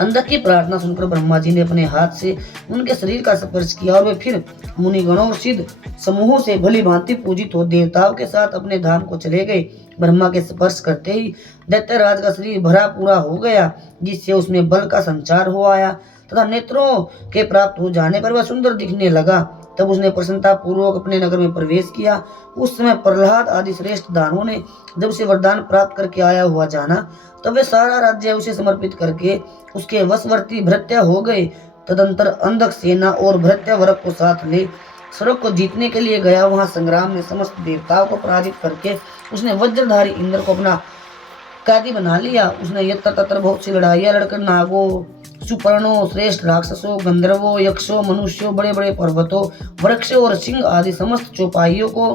अंधक की प्रार्थना सुनकर ब्रह्मा जी ने अपने हाथ से उनके शरीर का स्पर्श किया और वे फिर मुनिगणों और सिद्ध समूहों से भली भांति पूजित हो देवताओं के साथ अपने धाम को चले गए। ब्रह्मा के स्पर्श करते ही दैत्यराज का शरीर भरा पूरा हो गया, जिससे उसमें बल का संचार हो आया तथा नेत्रों के प्राप्त हो जाने पर वह सुंदर दिखने लगा। तब उसने प्रसन्नता पूर्वक अपने नगर में प्रवेश किया। उस समय प्रहलाद आदि श्रेष्ठ दानवों ने जब उसे वरदान प्राप्त करके आया हुआ जाना, तब वे सारा राज्य उसे समर्पित करके उसके वशवर्ती भृत्य हो गए। तदंतर अंधक सेना और भृत्य वर्ग को साथ ले सड़क को जीतने के लिए गया। वहां संग्राम में समस्त देवताओं को पराजित करके उसने वज्रधारी इंद्र को अपना कैदी बना लिया। उसने यत्र तत्र बहुत सी लड़ाइयां लड़कर नागों, सुपर्णों, श्रेष्ठ राक्षसों, गंधर्वों, यक्षों, मनुष्यों, बड़े बड़े पर्वतों, वृक्षों और सिंह आदि समस्त चौपाइयों को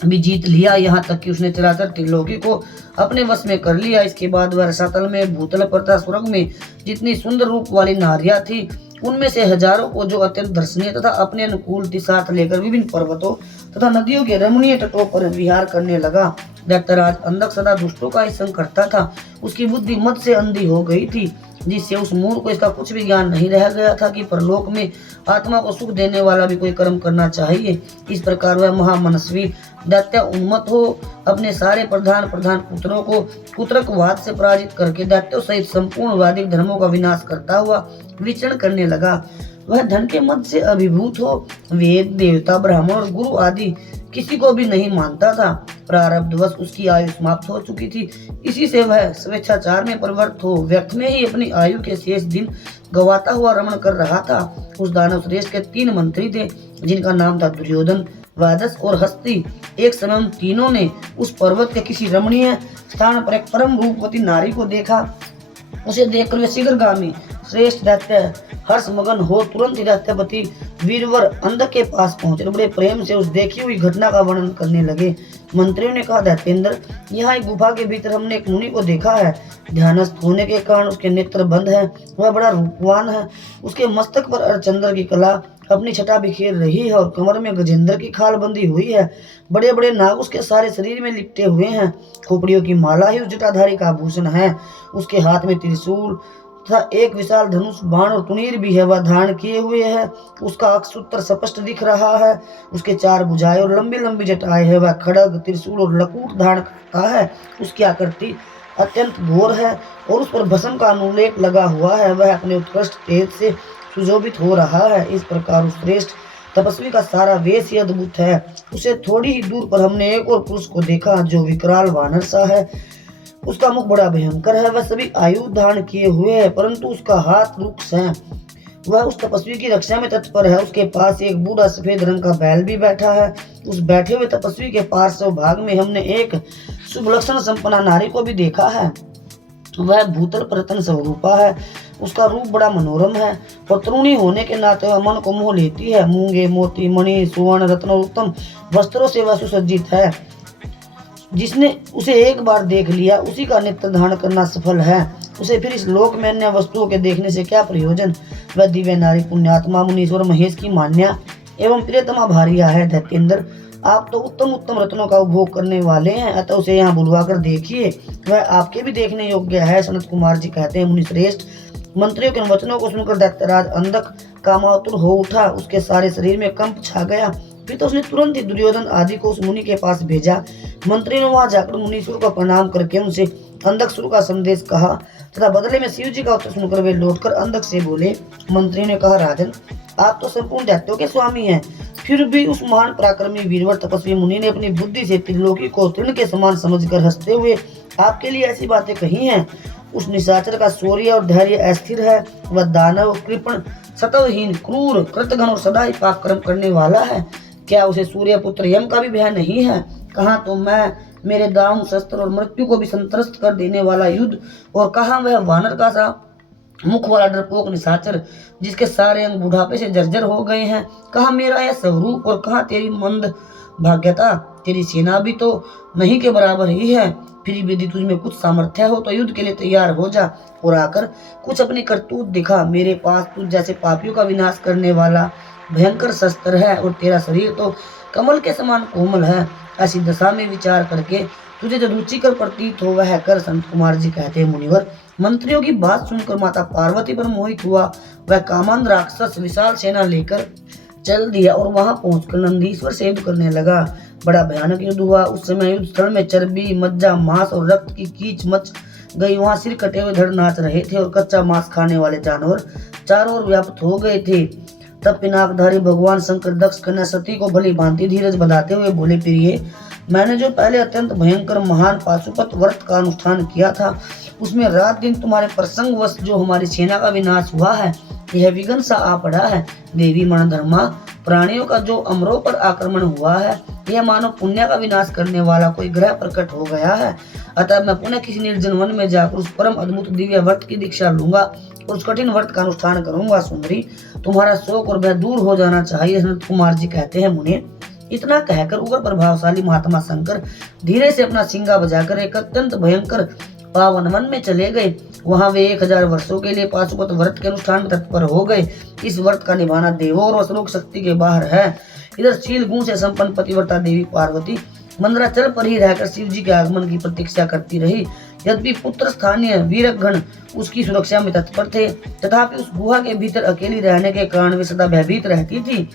भी जीत लिया। यहाँ तक कि उसने चराचर त्रिलोकी को अपने वश में कर लिया। इसके बाद वह रसातल में, भूतल पर तथा स्वर्ग में जितनी सुंदर रूप वाली नारियां थी, उनमें से हजारों को जो अत्यंत दर्शनीय तथा अपने अनुकूल थी साथ लेकर विभिन्न पर्वतों तथा नदियों के रमणीय तटों पर विहार करने लगा। दैत्यराज अंधक सदा दुष्टों का ही संग करता था। उसकी बुद्धि मद से अंधी हो गई थी, जिससे उस मूर्ख को इसका कुछ भी ज्ञान नहीं रह गया था कि परलोक में आत्मा को सुख देने वाला भी कोई कर्म करना चाहिए। इस प्रकार वह महामनस्वी दैत्य उन्मत्त हो अपने सारे प्रधान पुत्रों को पुत्रकवाद से पराजित करके दैत्यों सहित संपूर्ण वैदिक धर्मों का विनाश करता हुआ विचरण करने लगा। वह धन के मद से अभिभूत हो वेद, देवता, ब्राह्मण और गुरु आदि किसी को भी नहीं मानता था। प्रारब्धवश उसकी आयु समाप्त हो चुकी थी। इसी से वह स्वेच्छाचार में प्रवृत्त हो व्यर्थ में ही अपनी आयु के शेष दिन गवाता हुआ रमण कर रहा था। उस दानव श्रेष्ठ के 3 मंत्री थे, जिनका नाम था दुर्योधन, वाजस और हस्ती एक समय उन तीनों ने उस पर्वत के किसी रमणीय स्थान पर एक परम रूपवती नारी को देखा। उसे देखकर वे शीघ्रगामी श्रेष्ठ दैत्य हर्ष मगन हो तुरंत ही दैत्यपति वीरवर अंधक के पास पहुंचे और बड़े प्रेम से उस देखी हुई घटना का वर्णन करने लगे। मंत्रियों ने कहा, दैत्येंद्र, यहाँ एक गुफा के भीतर हमने एक मुनि को देखा है। ध्यानस्थ होने के कारण उसके नेत्र बंद है। वह बड़ा रूपवान है। उसके मस्तक पर अर्धचंद्र की कला अपनी छटा बिखेर रही है और कमर में गजेंद्र की खाल बंधी हुई है। बड़े बड़े नाग उसके सारे शरीर में लिपटे हुए हैं। खोपड़ियों की माला ही उस जटाधारी का आभूषण है। उसके हाथ में त्रिशूल तथा एक विशाल धनुष बाण और तुनीर भी है। वह धारण किए हुए है। उसका अक्षसूत्र स्पष्ट दिख रहा है। उसके 4 भुजाएं और लंबी लंबी जटाएं है। वह खड़ग, त्रिशूल और लकूट धारण करता है। उसकी आकृति अत्यंत घोर है और उस पर भस्म का अनुलेप लगा हुआ है। वह अपने उत्कृष्ट तेज से सुशोभित हो रहा है। इस प्रकार उस श्रेष्ठ तपस्वी का सारा वेश ही अद्भुत है। उसे थोड़ी ही दूर पर हमने एक और पुरुष को देखा जो विकराल वानर सा है। उसका मुख बड़ा भयंकर है। वह सभी आयुध धारण किए हुए है, परंतु उसका हाथ रुक्ष है। वह उस तपस्वी की रक्षा में तत्पर है। उसके पास एक बूढ़ा सफेद रंग का बैल भी बैठा है। उस बैठे हुए तपस्वी के पार्श्व भाग में हमने एक शुभ लक्षण संपन्ना नारी को भी देखा है। वह भूतल प्रतन स्वरूपा है। उसका रूप बड़ा मनोरम है और तरुणी होने के नाते वह मन को मोह लेती है। मूंगे, मोती, मणि, सुवर्ण, रत्न और उत्तम वस्त्रों से वह सुसज्जित है। जिसने उसे एक बार देख लिया उसी का नित्य धारण करना सफल है। उसे फिर इस लोक में अन्य वस्तुओं के देखने से क्या प्रयोजन। वह दिव्य नारी पुण्यात्मा मुनीश्वर महेश की मान्या एवं प्रियतमा भार्या है। दैत्येंद्र, आप तो उत्तम उत्तम रत्नों का उपभोग करने वाले हैं, अतः उसे यहाँ बुलवा कर देखिए। वह आपके भी देखने योग्य है। सनत कुमार जी कहते हैं, मुनि श्रेष्ठ, मंत्रियों के वचनों को सुनकर दैत्यराज अंधक कामातुर हो उठा। उसके सारे शरीर में कंप छा गया। फिर तो उसने तुरंत ही दुर्योधन आदि को उस मुनि के पास भेजा। मंत्री ने वहां जाकर मुनीश्वर को प्रणाम करके उनसे अंधकसुर का संदेश कहा तथा बदले में शिव जी का उत्तर सुनकर वे लौटकर अंधक से बोले। मंत्री ने कहा, राजन, आप तो संपूर्ण दैत्यों के स्वामी हैं, फिर भी उस महान पराक्रमी वीरवर तपस्वी मुनि ने अपनी बुद्धि से त्रिलोकी को तृण के समान समझकर हंसते हुए आपके लिए ऐसी बातें कही हैं। उस निशाचर का शौर्य और धैर्य अस्थिर है। वह दानव, कृपण, सतवहीन, क्रूर, कृतघ्न और सदा ही पापकर्म करने वाला है। क्या उसे सूर्यपुत्र यम का भी भय नहीं है? कहाँ तो मैं, मेरे दाम, शस्त्र और मृत्यु को भी संतरस्त कर देने वाला युद्ध, और कहाँ वह वानर का सा मुख वाला डरपोक निशाचर जिसके सारे अंग बुढ़ापे से जर्जर हो गए हैं। कहाँ मेरा यह स्वरूप और कहाँ तेरी मंद भाग्यता। तेरी सेना भी तो नहीं के बराबर ही है। फिर भी यदि तुझमें कुछ सामर्थ्य हो तो युद्ध के लिए तैयार हो जा और आकर कुछ अपनी करतूत दिखा। मेरे पास तुझ जैसे पापियों का विनाश करने वाला भयंकर शस्त्र है और तेरा शरीर तो कमल के समान कोमल है। ऐसी दशा में विचार करके तुझे जो रुचिकर प्रतीत हो वह कर। संत कुमार जी कहते हैं, मुनिवर, मंत्रियों की बात सुनकर माता पार्वती पर मोहित हुआ। वह कामंद राक्षस विशाल सेना लेकर चल दिया और वहां पहुंचकर नंदीश्वर से युद्ध करने लगा। बड़ा भयानक युद्ध हुआ। उस समय युद्ध स्थल में चर्बी, मज्जा, मांस और रक्त की कीच मच गई। वहां सिर कटे हुए धड़ नाच रहे थे और कच्चा मांस खाने वाले जानवर चारों ओर व्याप्त हो गए थे। तब पिनाकधारी भगवान शंकर दक्ष कन्या सती को भली भांति धीरज बधाते हुए बोले, प्रिय, मैंने जो पहले अत्यंत भयंकर महान पाशुपत व्रत का अनुष्ठान किया था उसमें रात दिन तुम्हारे प्रसंगवश जो हमारी सेना का विनाश हुआ है यह विघ्न सा आ पड़ा है। देवी मनधर्मा, प्राणियों का जो अमरों पर आक्रमण हुआ है यह मानो पुण्य का विनाश करने वाला कोई ग्रह प्रकट हो गया है। अतः मैं पुनः किसी निर्जन वन में जाकर उस परम अद्भुत दिव्य व्रत की दीक्षा लूंगा और उस कठिन व्रत का अनुष्ठान करूंगा। सुंदरी, तुम्हारा शोक और भय दूर हो जाना चाहिए। सनत कुमार जी कहते हैं, मुनि, इतना कहकर उग्र प्रभावशाली महात्मा शंकर धीरे से अपना सिंगा बजाकर एक अत्यंत भयंकर पावन वन में चले गए। वहां वे 1000 वर्षों के लिए पाशुपत व्रत के अनुष्ठान में तत्पर हो गए। इस व्रत का निभाना देवों और असुरों शक्ति के बाहर है। इधर शील गुण से संपन्न पतिव्रता देवी पार्वती मंदराचल पर ही रहकर शिव जी के आगमन की प्रतीक्षा करती रही। यद्यपि पुत्र स्थानीय वीरगण उसकी सुरक्षा में तत्पर थे, तथापि उस गुहा के भीतर अकेली रहने के कारण वे सदा भयभीत रहती थी,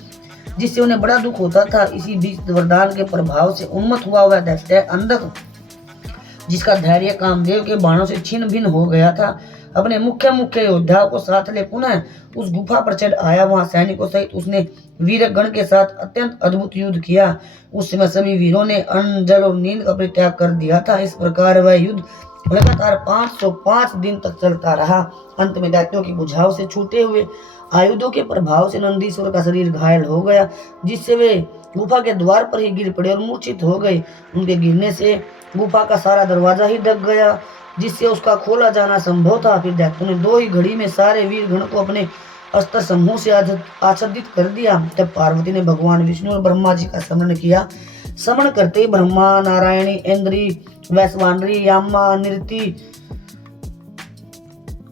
जिससे उन्हें बड़ा दुख होता था। इसी बीच वरदान के प्रभाव से उन्मत्त हुआ वह दैत्य अंधक, जिसका धैर्य कामदेव के बाणों से छिन्न भिन्न हो गया था, अपने मुख्य योद्धाओं को साथ ले पुनः उस गुफा पर चढ़ आया। वहां सैनिकों सहित उसने वीरगण के साथ अत्यंत अद्भुत युद्ध किया। उस समय सभी वीरों ने अन्न, जल और नींद का परित्याग कर दिया था। इस प्रकार वह युद्ध लगातार 505 दिन तक चलता रहा। अंत में दैत्यों की बुझाव से छूटे हुए आयुधों के प्रभाव से नंदीश्वर का शरीर घायल हो गया, जिससे वे गुफा के द्वार पर ही गिर पड़े और मूर्छित हो गए। उनके गिरने से गुफा का सारा दरवाजा ही ढक गया, जिससे उसका खोला जाना संभव था। फिर दैत्यों ने 2 ही घड़ी में सारे वीर गण को अपने अस्त्र समूह से आच्छादित कर दिया। तब पार्वती ने भगवान विष्णु और ब्रह्मा जी का स्मरण किया। स्मरण करते ही ब्रह्मा, नारायणी, इंद्री, वैश्वानरी, यामा, निरति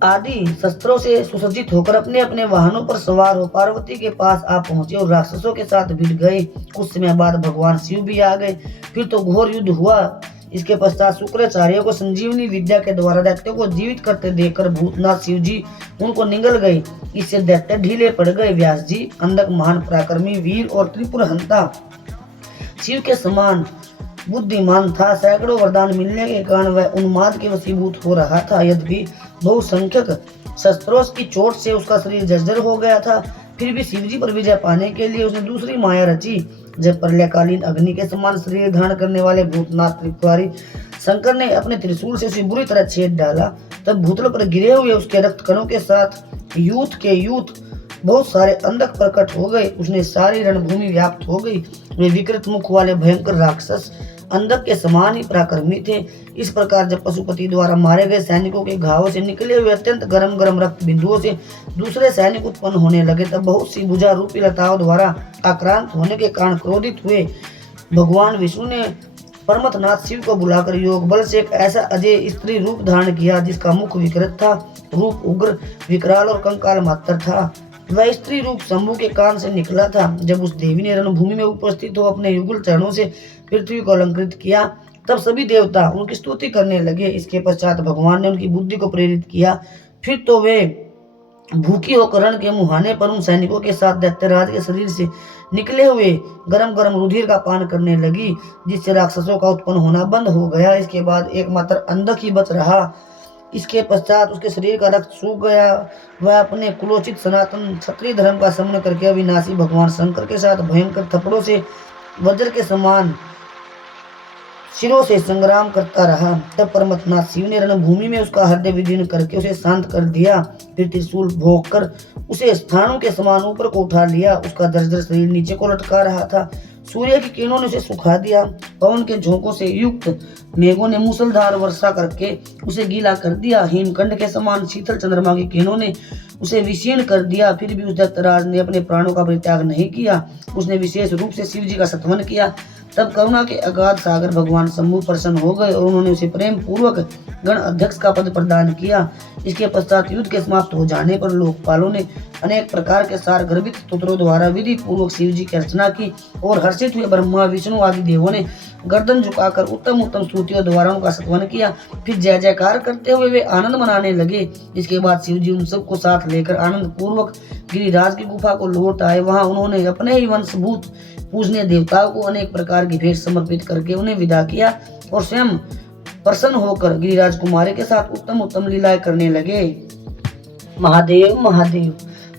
आदि शस्त्रों से सुसज्जित होकर अपने अपने वाहनों पर सवार हो पार्वती के पास आ पहुंचे और राक्षसों के साथ भिड़ गए। कुछ समय बाद भगवान शिव भी आ गए। फिर तो घोर युद्ध हुआ। इसके पश्चात शुक्राचार्य को संजीवनी विद्या के द्वारा दैत्यों को जीवित करते देखकर भूतनाथ शिव जी उनको निगल गए। इससे दैत्य ढीले पड़ गए। व्यास जी अंधक, महान पराक्रमी वीर और त्रिपुर हंता शिव के समान बुद्धिमान था। सैकड़ों वरदान मिलने के कारण वह उन्माद के वशीभूत हो रहा था। यद्यपि बहुसंख्यक शस्त्रों की चोट से उसका शरीर जर्जर हो गया था, फिर भी शिवजी पर विजय पाने के लिए उसने दूसरी माया रची। जब प्रलयकालीन अग्नि के समान शरीर धारण करने वाले भूतनाथ त्रिपुरारी शंकर ने अपने त्रिशूल से उसे बुरी तरह छेद डाला, तब भूतल पर गिरे हुए उसके रक्त कणों के साथ यूथ बहुत सारे अंधक प्रकट हो गए। उसने सारी रणभूमि व्याप्त हो गई। वे विकृत मुख वाले भयंकर राक्षस अंधक के समान ही पराक्रमी थे। इस प्रकार जब पशुपति द्वारा मारे गए सैनिकों के घावों से निकले हुए अत्यंत गरम गरम रक्त बिंदुओं से दूसरे सैनिक उत्पन्न होने लगे, तब बहुत सी भुजा रूपी लताओं द्वारा आक्रांत होने के कारण क्रोधित हुए भगवान विष्णु ने परमथनाथ शिव को बुलाकर योग बल से एक ऐसा अजय स्त्री रूप धारण किया, जिसका मुख विकृत था, रूप उग्र, विकराल और कंकाल मात्र था। वह स्त्री रूप शंभु के कान से निकला था। जब उस देवी ने रणभूमि में उपस्थित हो अपने युगल चरणों से पृथ्वी को अलंकृत किया, तब सभी देवता उनकी स्तुति करने लगे। इसके पश्चात भगवान ने उनकी बुद्धि को प्रेरित किया। फिर तो वे भूखी होकर रण के मुहाने पर उन सैनिकों के साथ दैत्यराज के शरीर से निकले हुए गरम गरम रुधिर का पान करने लगी, जिससे राक्षसों का उत्पन्न होना बंद हो गया। इसके बाद एकमात्र अंधक ही बच रहा। इसके पश्चात उसके शरीर का रक्त सूख गया। वह अपने कुलोचित सनातन क्षत्रिय धर्म का समन करके अविनाशी भगवान शंकर के साथ भयंकर थप्पड़ों से वज्र के समान शिरों से संग्राम करता रहा। तब परमथनाथ शिव ने रणभूमि में उसका हृदय विदीर्ण करके उसे शांत कर दिया। फिर त्रिशूल भोग कर उसे स्थानों के समान ऊपर को उठा लिया। उसका जर्जर शरीर नीचे को लटका रहा था। सूर्य की किरणों ने उसे सुखा दिया। पवन के झोंकों से युक्त मेघों ने मूसलधार वर्षा करके उसे गीला कर दिया। हिमखंड के समान शीतल चंद्रमा की किरणों ने उसे विशीर्ण कर दिया। फिर भी उस दैत्यराज ने अपने प्राणों का परित्याग नहीं किया। उसने विशेष रूप से शिव जी का स्तवन किया। तब करुणा के अगाध सागर भगवान शंभु प्रसन्न हो गए और उन्होंने उसे प्रेम पूर्वक गण अध्यक्ष का पद प्रदान किया। इसके पश्चात युद्ध के समाप्त हो जाने पर लोकपालों ने अनेक प्रकार के सार गर्भित स्तोत्रों द्वारा विधि पूर्वक शिव जी की अर्चना की और हर्षित हुए ब्रह्मा, विष्णु आदि देवों ने गर्दन झुकाकर उत्तम उत्तम स्तुतियों द्वारा उनका स्तवन किया। फिर जय जयकार करते हुए वे आनंद मनाने लगे। इसके बाद शिव जी उन सबको साथ लेकर आनंद पूर्वक गिरिराज की गुफा को लौट आए। वहां उन्होंने अपने ही वंशभूत पूजनीय देवताओं को अनेक प्रकार की भेंट समर्पित करके उन्हें विदा किया और स्वयं प्रसन्न होकर गिरिराज कुमारी के साथ उत्तम उत्तम लीलाएं करने लगे। महादेव महादेव।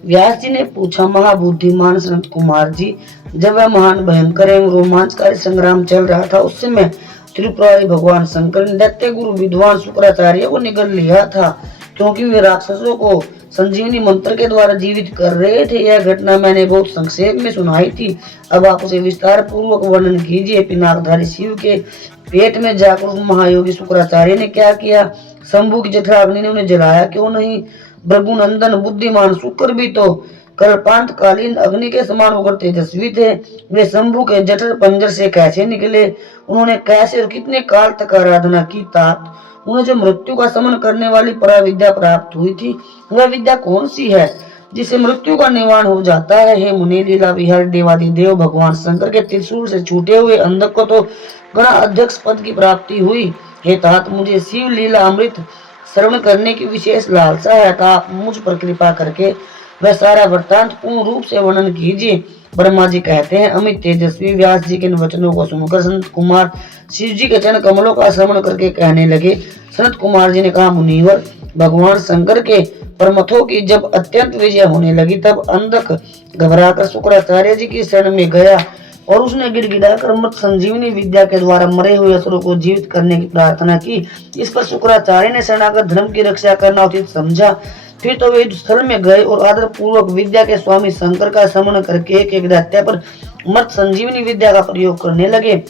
व्यास जी ने पूछा, महाबुद्धिमान सनत कुमार जी, जब वह महान भयंकर एवं रोमांचकारी संग्राम चल रहा था, उस समय त्रिपुरारी भगवान शंकर ने दैत्य गुरु विद्वान शुक्राचार्य को निगल लिया था, क्योंकि वे राक्षसों को संजीवनी मंत्र के द्वारा जीवित कर रहे थे। यह घटना मैंने बहुत संक्षेप में सुनाई थी। अब आप उसे विस्तार पूर्वक वर्णन कीजिए। पिनाकधारी शिव के पेट में जाकर उस महायोगी शुक्राचार्य ने क्या किया? शंभु की जठराग्नि ने उन्हें जलाया क्यों नहीं? भृगुनंदन बुद्धिमान शुक्र भी तो कल्पांत कालीन अग्नि के समान होकर तेजस्वी थे। वे शंभु के जठर पंजर से कैसे निकले? उन्होंने कैसे और कितने काल तक आराधना की? तात उन्हें जो मृत्यु का समन करने वाली पराविद्या प्राप्त हुई थी, वह विद्या कौन सी है जिससे मृत्यु का निवारण हो जाता है? हे मुनि, लीला विहार देवादिदेव भगवान शंकर के त्रिशूल से छूटे हुए अंधक को तो गण अध्यक्ष पद की प्राप्ति हुई। हे तात, मुझे शिव लीला अमृत श्रवण करने की विशेष लालसा है। आप मुझ पर कृपा करके वह सारा वृत्तांत पूर्ण रूप से वर्णन कीजिए। ब्रह्मा जी कहते हैं, अमित तेजस्वी व्यास जी के इन वचनों को सुनकर सनत कुमार शिव जी के चरण कमलों का श्रवण करके कहने लगे। सनत कुमार जी ने कहा, मुनिवर, भगवान शंकर के परमथों की जब अत्यंत विजय होने लगी, तब अंधक घबराकर शुक्राचार्य जी की शरण में गया और उसने गिड़गिड़ाकर मत संजीवनी विद्या के द्वारा मरे हुए असुरों को जीवित करने की प्रार्थना की। इस पर शुक्राचार्य ने शरणागत धर्म की रक्षा करना उचित समझा। फिर तो वे स्थल में गए और आदर पूर्वक विद्या के स्वामी शंकर का समन करके एक एक दैत्य पर मत संजीवनी विद्या का प्रयोग करने लगे।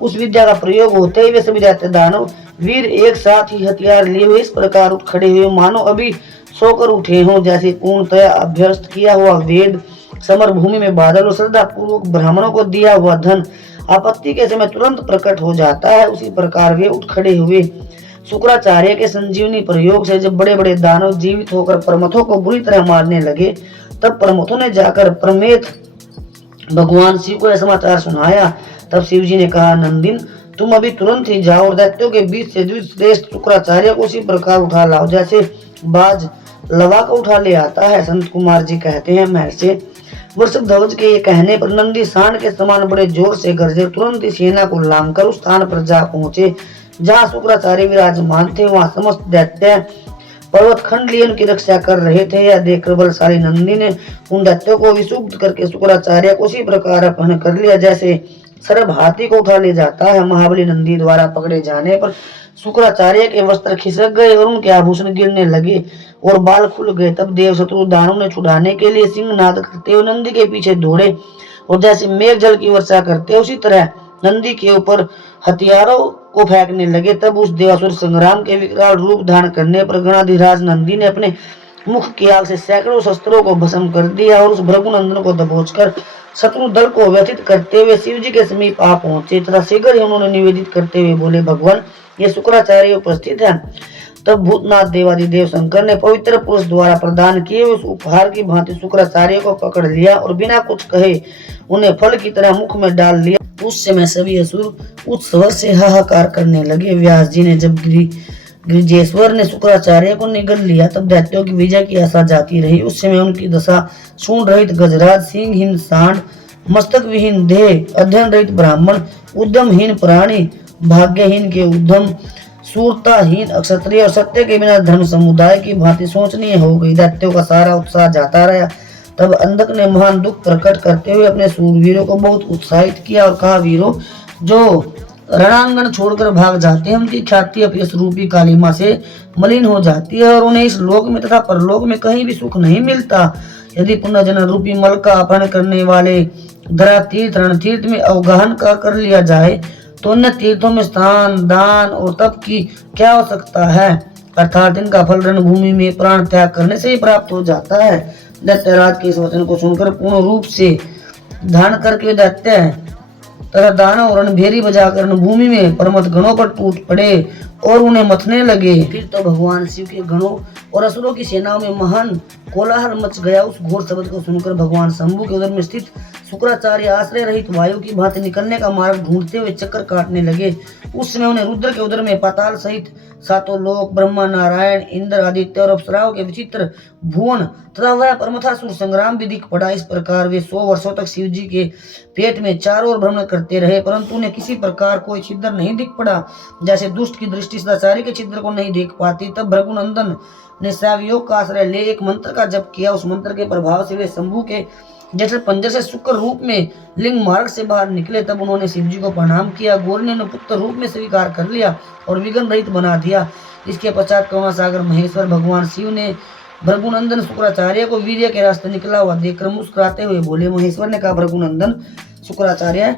उस विद्या का प्रयोग होते ही वे सभी दैत्य दानव वीर एक साथ ही हथियार लिए हुए इस प्रकार उठ खड़े हुए मानो अभी सोकर उठे हों, जैसे पूर्णतया अभ्यस्त किया हुआ वेद समर भूमि में बादल और श्रद्धा पूर्वक ब्राह्मणों को दिया हुआ धन आपत्ति के समय तुरंत प्रकट हो जाता है, उसी प्रकार वे उठ खड़े हुए। शुक्राचार्य के संजीवनी प्रयोग से जब बड़े बड़े दानव जीवित होकर प्रमथों को बुरी तरह मारने लगे, तब प्रमथों ने जाकर प्रमेथ भगवान शिव को यह समाचार सुनाया। तब शिव जी ने कहा, नंदिन तुम अभी तुरंत ही जाओ और दैत्यों के बीच से द्विश्रेष्ठ शुक्राचार्य को उसी प्रकार उठा लाओ जैसे बाज लवा को उठा ले आता है। संत कुमार जी कहते हैं, महर्षि वृषभध्वज के ये कहने पर नंदी सांड के समान बड़े जोर से गरजे, तुरंत ही सेना को लांघकर उस स्थान पर जा पहुंचे जहाँ शुक्राचार्य विराजमान थे। वहां समस्त दैत्य पर्वत खंड लिए उनकी रक्षा कर रहे थे। यह देखकर बलशाली नंदी ने उन दैत्यों को विशुद्ध करके शुक्राचार्य को उसी प्रकार अपहरण कर लिया जैसे सर्प हाथी को उठा ले जाता है। महाबली नंदी द्वारा पकड़े जाने पर शुक्राचार्य के वस्त्र खिसक गए और उनके आभूषण गिरने लगे और बाल खुल गए। तब देव शत्रु दानव ने छुड़ाने के लिए सिंहनाद करते हुए नंदी के पीछे दौड़े और जैसे मेघ जल की वर्षा करते उसी तरह नंदी के ऊपर हथियारों को फेंकने लगे। तब उस देवासुर संग्राम के विकराल रूप धारण करने पर गणाधिराज नंदी ने अपने मुख की आग से सैकड़ों शस्त्रों को भस्म कर दिया और उस भृगुनंदन को दबोचकर शत्रु दल को व्यथित करते हुए शिव जी के समीप आ पहुंचे तथा शीघ्र ही उन्होंने निवेदित करते हुए बोले, भगवान ये शुक्राचार्य उपस्थित है। तब भूतनाथ देवादिदेव शंकर ने पवित्र पुरुष द्वारा प्रदान किए उस उपहार की भांति शुक्राचार्य को पकड़ लिया और बिना कुछ कहे उन्हें फल की तरह मुख में डाल लिया। उस समय सभी असुर उत्सव से हाहाकार करने लगे। व्यास जी ने जब गिरिजेश्वर ने शुक्राचार्य को निगल लिया, तब दैत्यों की विजय की आशा जाती रही। उस समय उनकी दशा सूंड रहित गजराज, सिंहहीन सांड, मस्तक विहीन देह, अध्ययन रहित ब्राह्मण, उद्यमहीन प्राणी, भाग्यहीन के उद्यम, सूरताहीन क्षत्रिय और सत्य के बिना धर्म समुदाय की भांति सोचनीय हो गई। दैत्यों का सारा उत्साह जाता रहा। तब अंधक ने महान दुख प्रकट करते हुए अपने सूरवीरों को बहुत उत्साहित किया और कहा, वीरों जो रणांगण छोड़कर भाग जाते हैं उनकी ख्याति अपयश रूपी कालिमा से मलिन हो जाती है और उन्हें इस लोक में तथा परलोक में कहीं भी सुख नहीं मिलता। यदि पुनर्जन्म रूपी मल का अपहरण करने वाले धरा तीर्थ रण तीर्थ में अवगाहन कर लिया जाए तो अन्य तीर्थों में स्नान दान और तप की क्या हो सकता है, अर्थात इनका फल रणभूमि में प्राण त्याग करने से ही प्राप्त हो जाता है। दैत्यराज के इस वचन को सुनकर पूर्ण रूप से धारण करके दैत्य तथा दानव रणभेरी बजाकर रणभूमि में पर्वत गणों पर टूट पड़े और उन्हें मथने लगे। फिर तो भगवान शिव के गणों और असुरों की सेनाओं में महान कोलाहल मच गया। उस घोर शब्द को सुनकर भगवान शंभु के उदर में स्थित शुक्राचार्य आश्रय रहित वायु की भांति निकलने का मार्ग ढूंढते हुए चक्कर काटने लगे। उस समय उन्हें रुद्र के उदर में पाताल सहित सातों लोक, ब्रह्मा, नारायण, इंद्र, आदित्य और अप्सराओं के विचित्र भुवन तथा वह परमथासुर संग्राम भी दिख पड़ा। इस प्रकार वे 100 वर्षों तक शिव जी के पेट में चारों ओर भ्रमण करते रहे, परंतु उन्हें किसी प्रकार कोई छिद्र नहीं दिख पड़ा, जैसे दुष्ट की दृष्टि सदाचारी के छिद्र को नहीं देख पाती। तब भृगुनंदन ने शैवयोग का आश्रय ले एक मंत्र का जप किया। उस मंत्र के प्रभाव से वे शंभु के जैसे पंजर से शुक्र रूप में लिंग मार्ग से बाहर निकले। तब उन्होंने शिव जी को प्रणाम किया। गौर ने पुत्र रूप में स्वीकार कर लिया और विघ्न रहित बना दिया। इसके पश्चात करुणासागर महेश्वर भगवान शिव ने भृगुनंदन शुक्राचार्य को वीर्य के रास्ते निकला हुआ देखकर मुस्कुराते हुए बोले। महेश्वर ने कहा, भृगुनंदन शुक्राचार्य,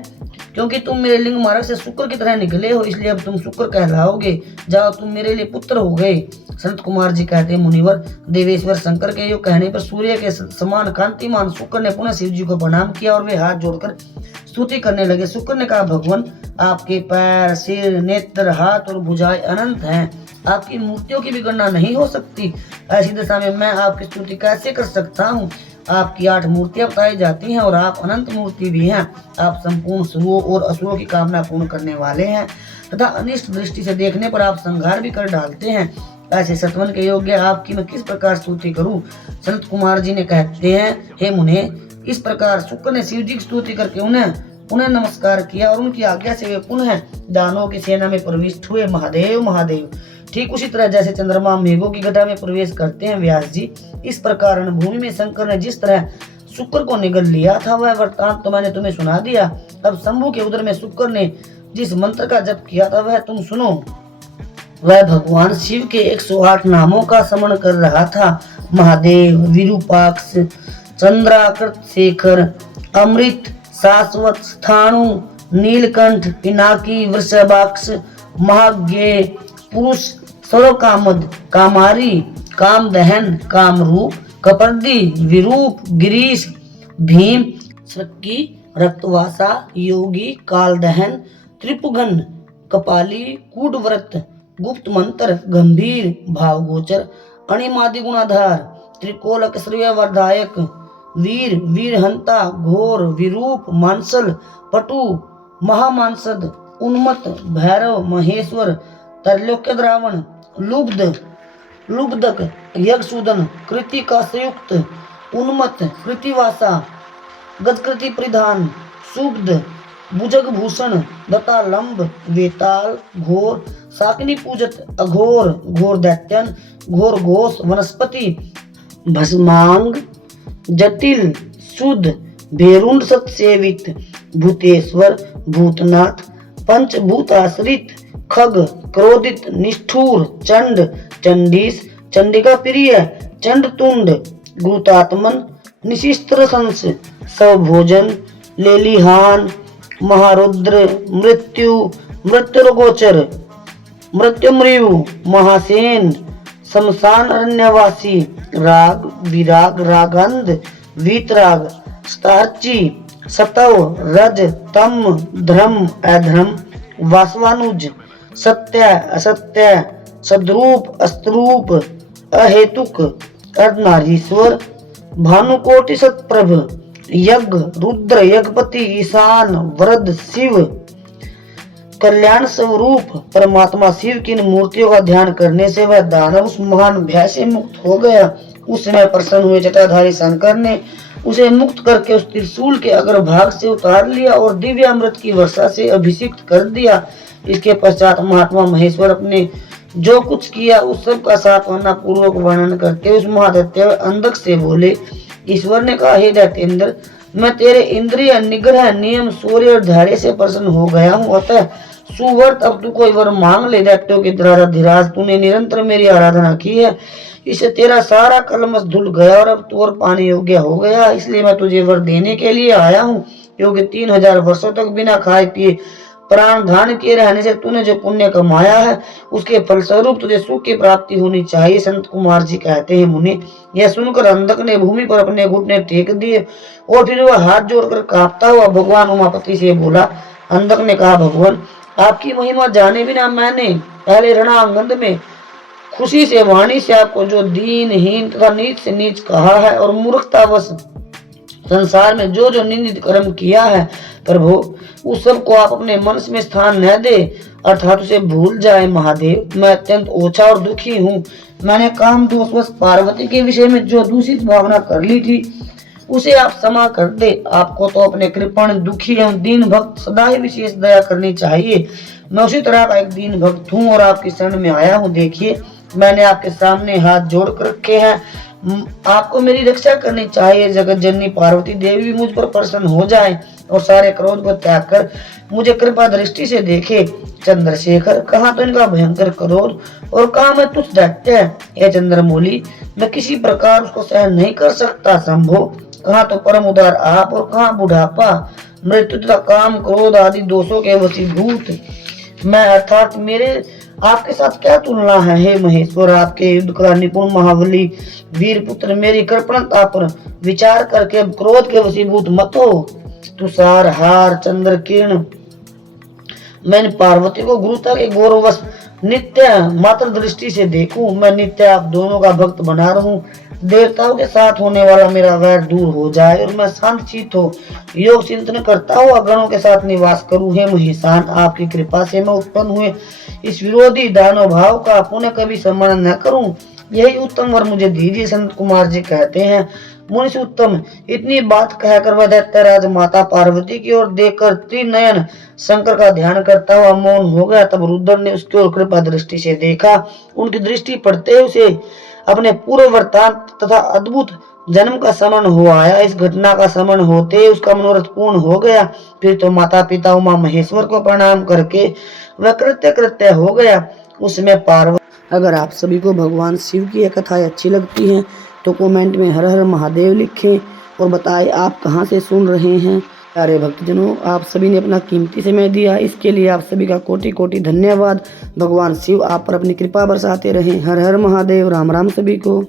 क्योंकि तुम मेरे लिंग मार्ग से शुक्र की तरह निकले हो, इसलिए अब तुम शुक्र कहलाओगे। जाओ, तुम मेरे लिए पुत्र हो गए। संत कुमार जी कहते हैं, मुनिवर देवेश्वर शंकर के योग कहने पर सूर्य के समान कांतिमान शुक्र ने पुनः शिव जी को प्रणाम किया और वे हाथ जोड़कर स्तुति करने लगे। शुक्र ने कहा, भगवान आपके पैर, सिर, नेत्र, हाथ और भुजाएं अनंत हैं, आपकी मूर्तियों की भी गणना नहीं हो सकती। ऐसी दशा में मैं आपकी स्तुति कैसे कर सकता हूँ। आपकी 8 मूर्तियां बताई जाती हैं और आप अनंत मूर्ति भी हैं। आप संपूर्ण सुरों और असुरों की कामना पूर्ण करने वाले हैं तथा अनिष्ट दृष्टि से देखने पर आप संहार भी कर डालते हैं। ऐसे सतवन के योग्य आपकी मैं किस प्रकार स्तुति करूं। संत कुमार जी ने कहते हैं, हे मुने, इस प्रकार शुक्र ने शिव जी की स्तुति करके उन्हें नमस्कार किया और उनकी आज्ञा से वे पुनः दानवों की सेना में प्रविष्ट हुए। महादेव महादेव। ठीक उसी तरह जैसे चंद्रमा मेघों की घटा में प्रवेश करते हैं व्यास जी, इस प्रकार रणभूमि में शंकर ने जिस तरह शुक्र को निगल लिया था वह वृत्तांत तो मैंने तुम्हें सुना दिया। अब शंभु के उदर में शुक्र ने जिस मंत्र का जप किया था वह तुम सुनो। वह भगवान शिव के 108 नामों का स्मरण कर रहा था। महादेव, विरूपाक्ष, चंद्राकृत शेखर, अमृत, शाश्वत, स्थाणु, नीलकंठ, पिनाकी, वृषभाक्ष, महाज्ञेय, पुरुष, सर्वकामद, कामारी, कामदहन, कामरूप, कपर्दी, विरूप, गिरीश, भीम, शक्की, रक्तवासा, योगी, कालदहन, त्रिपुगन, कपाली, कूटव्रत, गुप्त मंत्र, गंभीर, भावगोचर, अणिमादि गुणाधार, त्रिकोलक, श्रेयवर्धायक, वीर, वीरहंता, घोर, विरूप, मांसल, पटु, महामांसद, उन्मत्त, भैरव, महेश्वर, त्रैलोक्य द्रावण, लुब्ध, लुब्धक, यज्ञसूदन, कृति का संयुक्त, उन्मत्त, कृतिवासा, गजकृति परिधान, सुब्ध, भुजग भूषण, दतालंब, वेताल, घोर, साकिनी पूजत, अघोर, घोर दैत्यन, घोर घोष, वनस्पति, भस्मांग, जटिल, शुद्ध, भेरुंड सत्सेवित, भूतेश्वर, भूतनाथ, पंचभूताश्रित, खग, क्रोधित, निष्ठुर, चंड, चंडीस, चंडिका प्रिय, चंडतुंड, गुरुतात्मन, निशिस्त्र शंस, सवभोजन, लेलिहान, महारुद्र, मृत्यु, मृत्युगोचर, मृत्युमृयु, महासेन, शमशान अरण्यवासी, राग, विराग, रागंध, वीतराग, स्तार्ची, सतव, रज, तम, धर्म, अधर्म, वासवानुज, सत्य, असत्य, सद्रूप, अस्तरूप, अहेतुक, अर्धनारीश्वर, भानुकोटि सत्प्रभ, यज्ञ, रुद्र, यज्ञपति, ईशान, वरद, शिव, कल्याण स्वरूप परमात्मा शिव की इन मूर्तियों का ध्यान करने से वह दानव उस महान भय से मुक्त हो गया। उस समय प्रसन्न हुए जटाधारी शंकर ने उसे मुक्त करके उस त्रिशूल के अग्रभाग से उतार लिया और दिव्य अमृत की वर्षा से अभिषिक्त कर दिया। इसके पश्चात महात्मा महेश्वर अपने जो कुछ किया उस सब का सातवाना पूर्वक वर्णन करते उस महादैत्य अंधक से बोले। ईश्वर ने कहा, हे दैत्येंद्र, मैं तेरे इंद्रिय निग्रह, नियम, सूर्य और धैर्य से प्रसन्न हो गया हूँ, अतः सुवर्त अब तू कोई वर मांग ले। दैत्यों के धीराज, तूने निरंतर मेरी आराधना की है, इससे तेरा सारा कलमश धुल गया और अब तू और पाने योग्य हो गया, इसलिए मैं तुझे वर देने के लिए आया हूँ, क्योंकि 3000 वर्षों तक बिना खाए पिए प्राण धारण किए रहने से तूने जो पुण्य कमाया है उसके फलस्वरूप तुझे सुख की प्राप्ति होनी चाहिए। संत कुमार जी कहते हैं, मुनि, यह सुनकर अंधक ने भूमि पर अपने घुटने टेक दिए और फिर वह हाथ जोड़कर कांपता हुआ भगवान उमापति से बोला। अंधक ने कहा, भगवान, आपकी महिमा जाने बिना मैंने पहले रणांगन में खुशी से वाणी से आपको जो दीनहीन तथा नीच से नीच कहा है और मूर्खतावश संसार में जो जो निंदित कर्म किया है, प्रभु उस सब को आप अपने मन में स्थान न दे, अर्थात उसे भूल जाए। महादेव, मैं अत्यंत ओछा और दुखी हूँ। मैंने काम दोषवश पार्वती के विषय में जो दूषित भावना कर ली थी उसे आप क्षमा कर दे। आपको तो अपने कृपण, दुखी एवं दीन भक्त सदा ही विशेष दया करनी चाहिए। मैं उसी तरह का एक दीन भक्त हूँ और आपकी शरण में आया हूँ। देखिए, मैंने आपके सामने हाथ जोड़ कर रखे हैं, आपको मेरी रक्षा करनी चाहिए। जगत जननी पार्वती देवी भी मुझ पर प्रसन्न हो जाए और सारे क्रोध को त्याग कर मुझे कृपा दृष्टि से देखे। चंद्रशेखर, कहाँ तो इनका भयंकर क्रोध और कहाँ मैं तुच्छ दैत्य है। ये चंद्रमौली, मैं किसी प्रकार उसको सहन नहीं कर सकता। शंभो, कहाँ तो परम उदार आप और कहाँ बुढ़ापा, मृत्यु तथा काम, क्रोध आदि दोषों के वशीभूत मैं, अर्थात मेरे आपके साथ क्या तुलना है। हे महेश्वर, आपके युद्ध का निपुण महाबली वीर पुत्र, मेरी कृपणता पर विचार करके अब क्रोध के वशीभूत मत हो। तुषार हार, चंद्र किरण, मैंने पार्वती को गुरुता के गौरवश नित्य मात्र दृष्टि से देखूं। मैं नित्य आप दोनों का भक्त बना रहूं। देवताओं के साथ होने वाला मेरा वैर दूर हो जाए और मैं शांत चित्त हो योग चिंतन करता हुआ गणों के साथ निवास करूं। हे महेशान, आपकी कृपा से मैं उत्पन्न हुए इस विरोधी दानव भाव का पुनः कभी सम्मान न करूं, यही उत्तम वर मुझे दीजिए। संत कुमार जी कहते हैं, मुनिष उत्तम, इतनी बात कहकर वह दैत्यराज माता पार्वती की ओर देखकर त्रिनयन शंकर का ध्यान करता हुआ मौन हो गया। तब रुद्र ने उसकी ओर कृपा दृष्टि से देखा। उनकी दृष्टि पड़ते उसे अपने पूर्व वृत्तांत तथा अद्भुत जन्म का स्मरण हो आया। इस घटना का स्मरण होते उसका मनोरथ पूर्ण हो गया। फिर तो माता पिता उमा महेश्वर को प्रणाम करके वह कृत्य हो गया उसमें पार्वती। अगर आप सभी को भगवान शिव की ये कथाएं अच्छी लगती हैं तो कमेंट में हर हर महादेव लिखें और बताएं आप कहां से सुन रहे हैं। प्यारे भक्तजनों, आप सभी ने अपना कीमती समय दिया, इसके लिए आप सभी का कोटि कोटि धन्यवाद। भगवान शिव आप पर अपनी कृपा बरसाते रहें। हर हर महादेव। राम राम सभी को।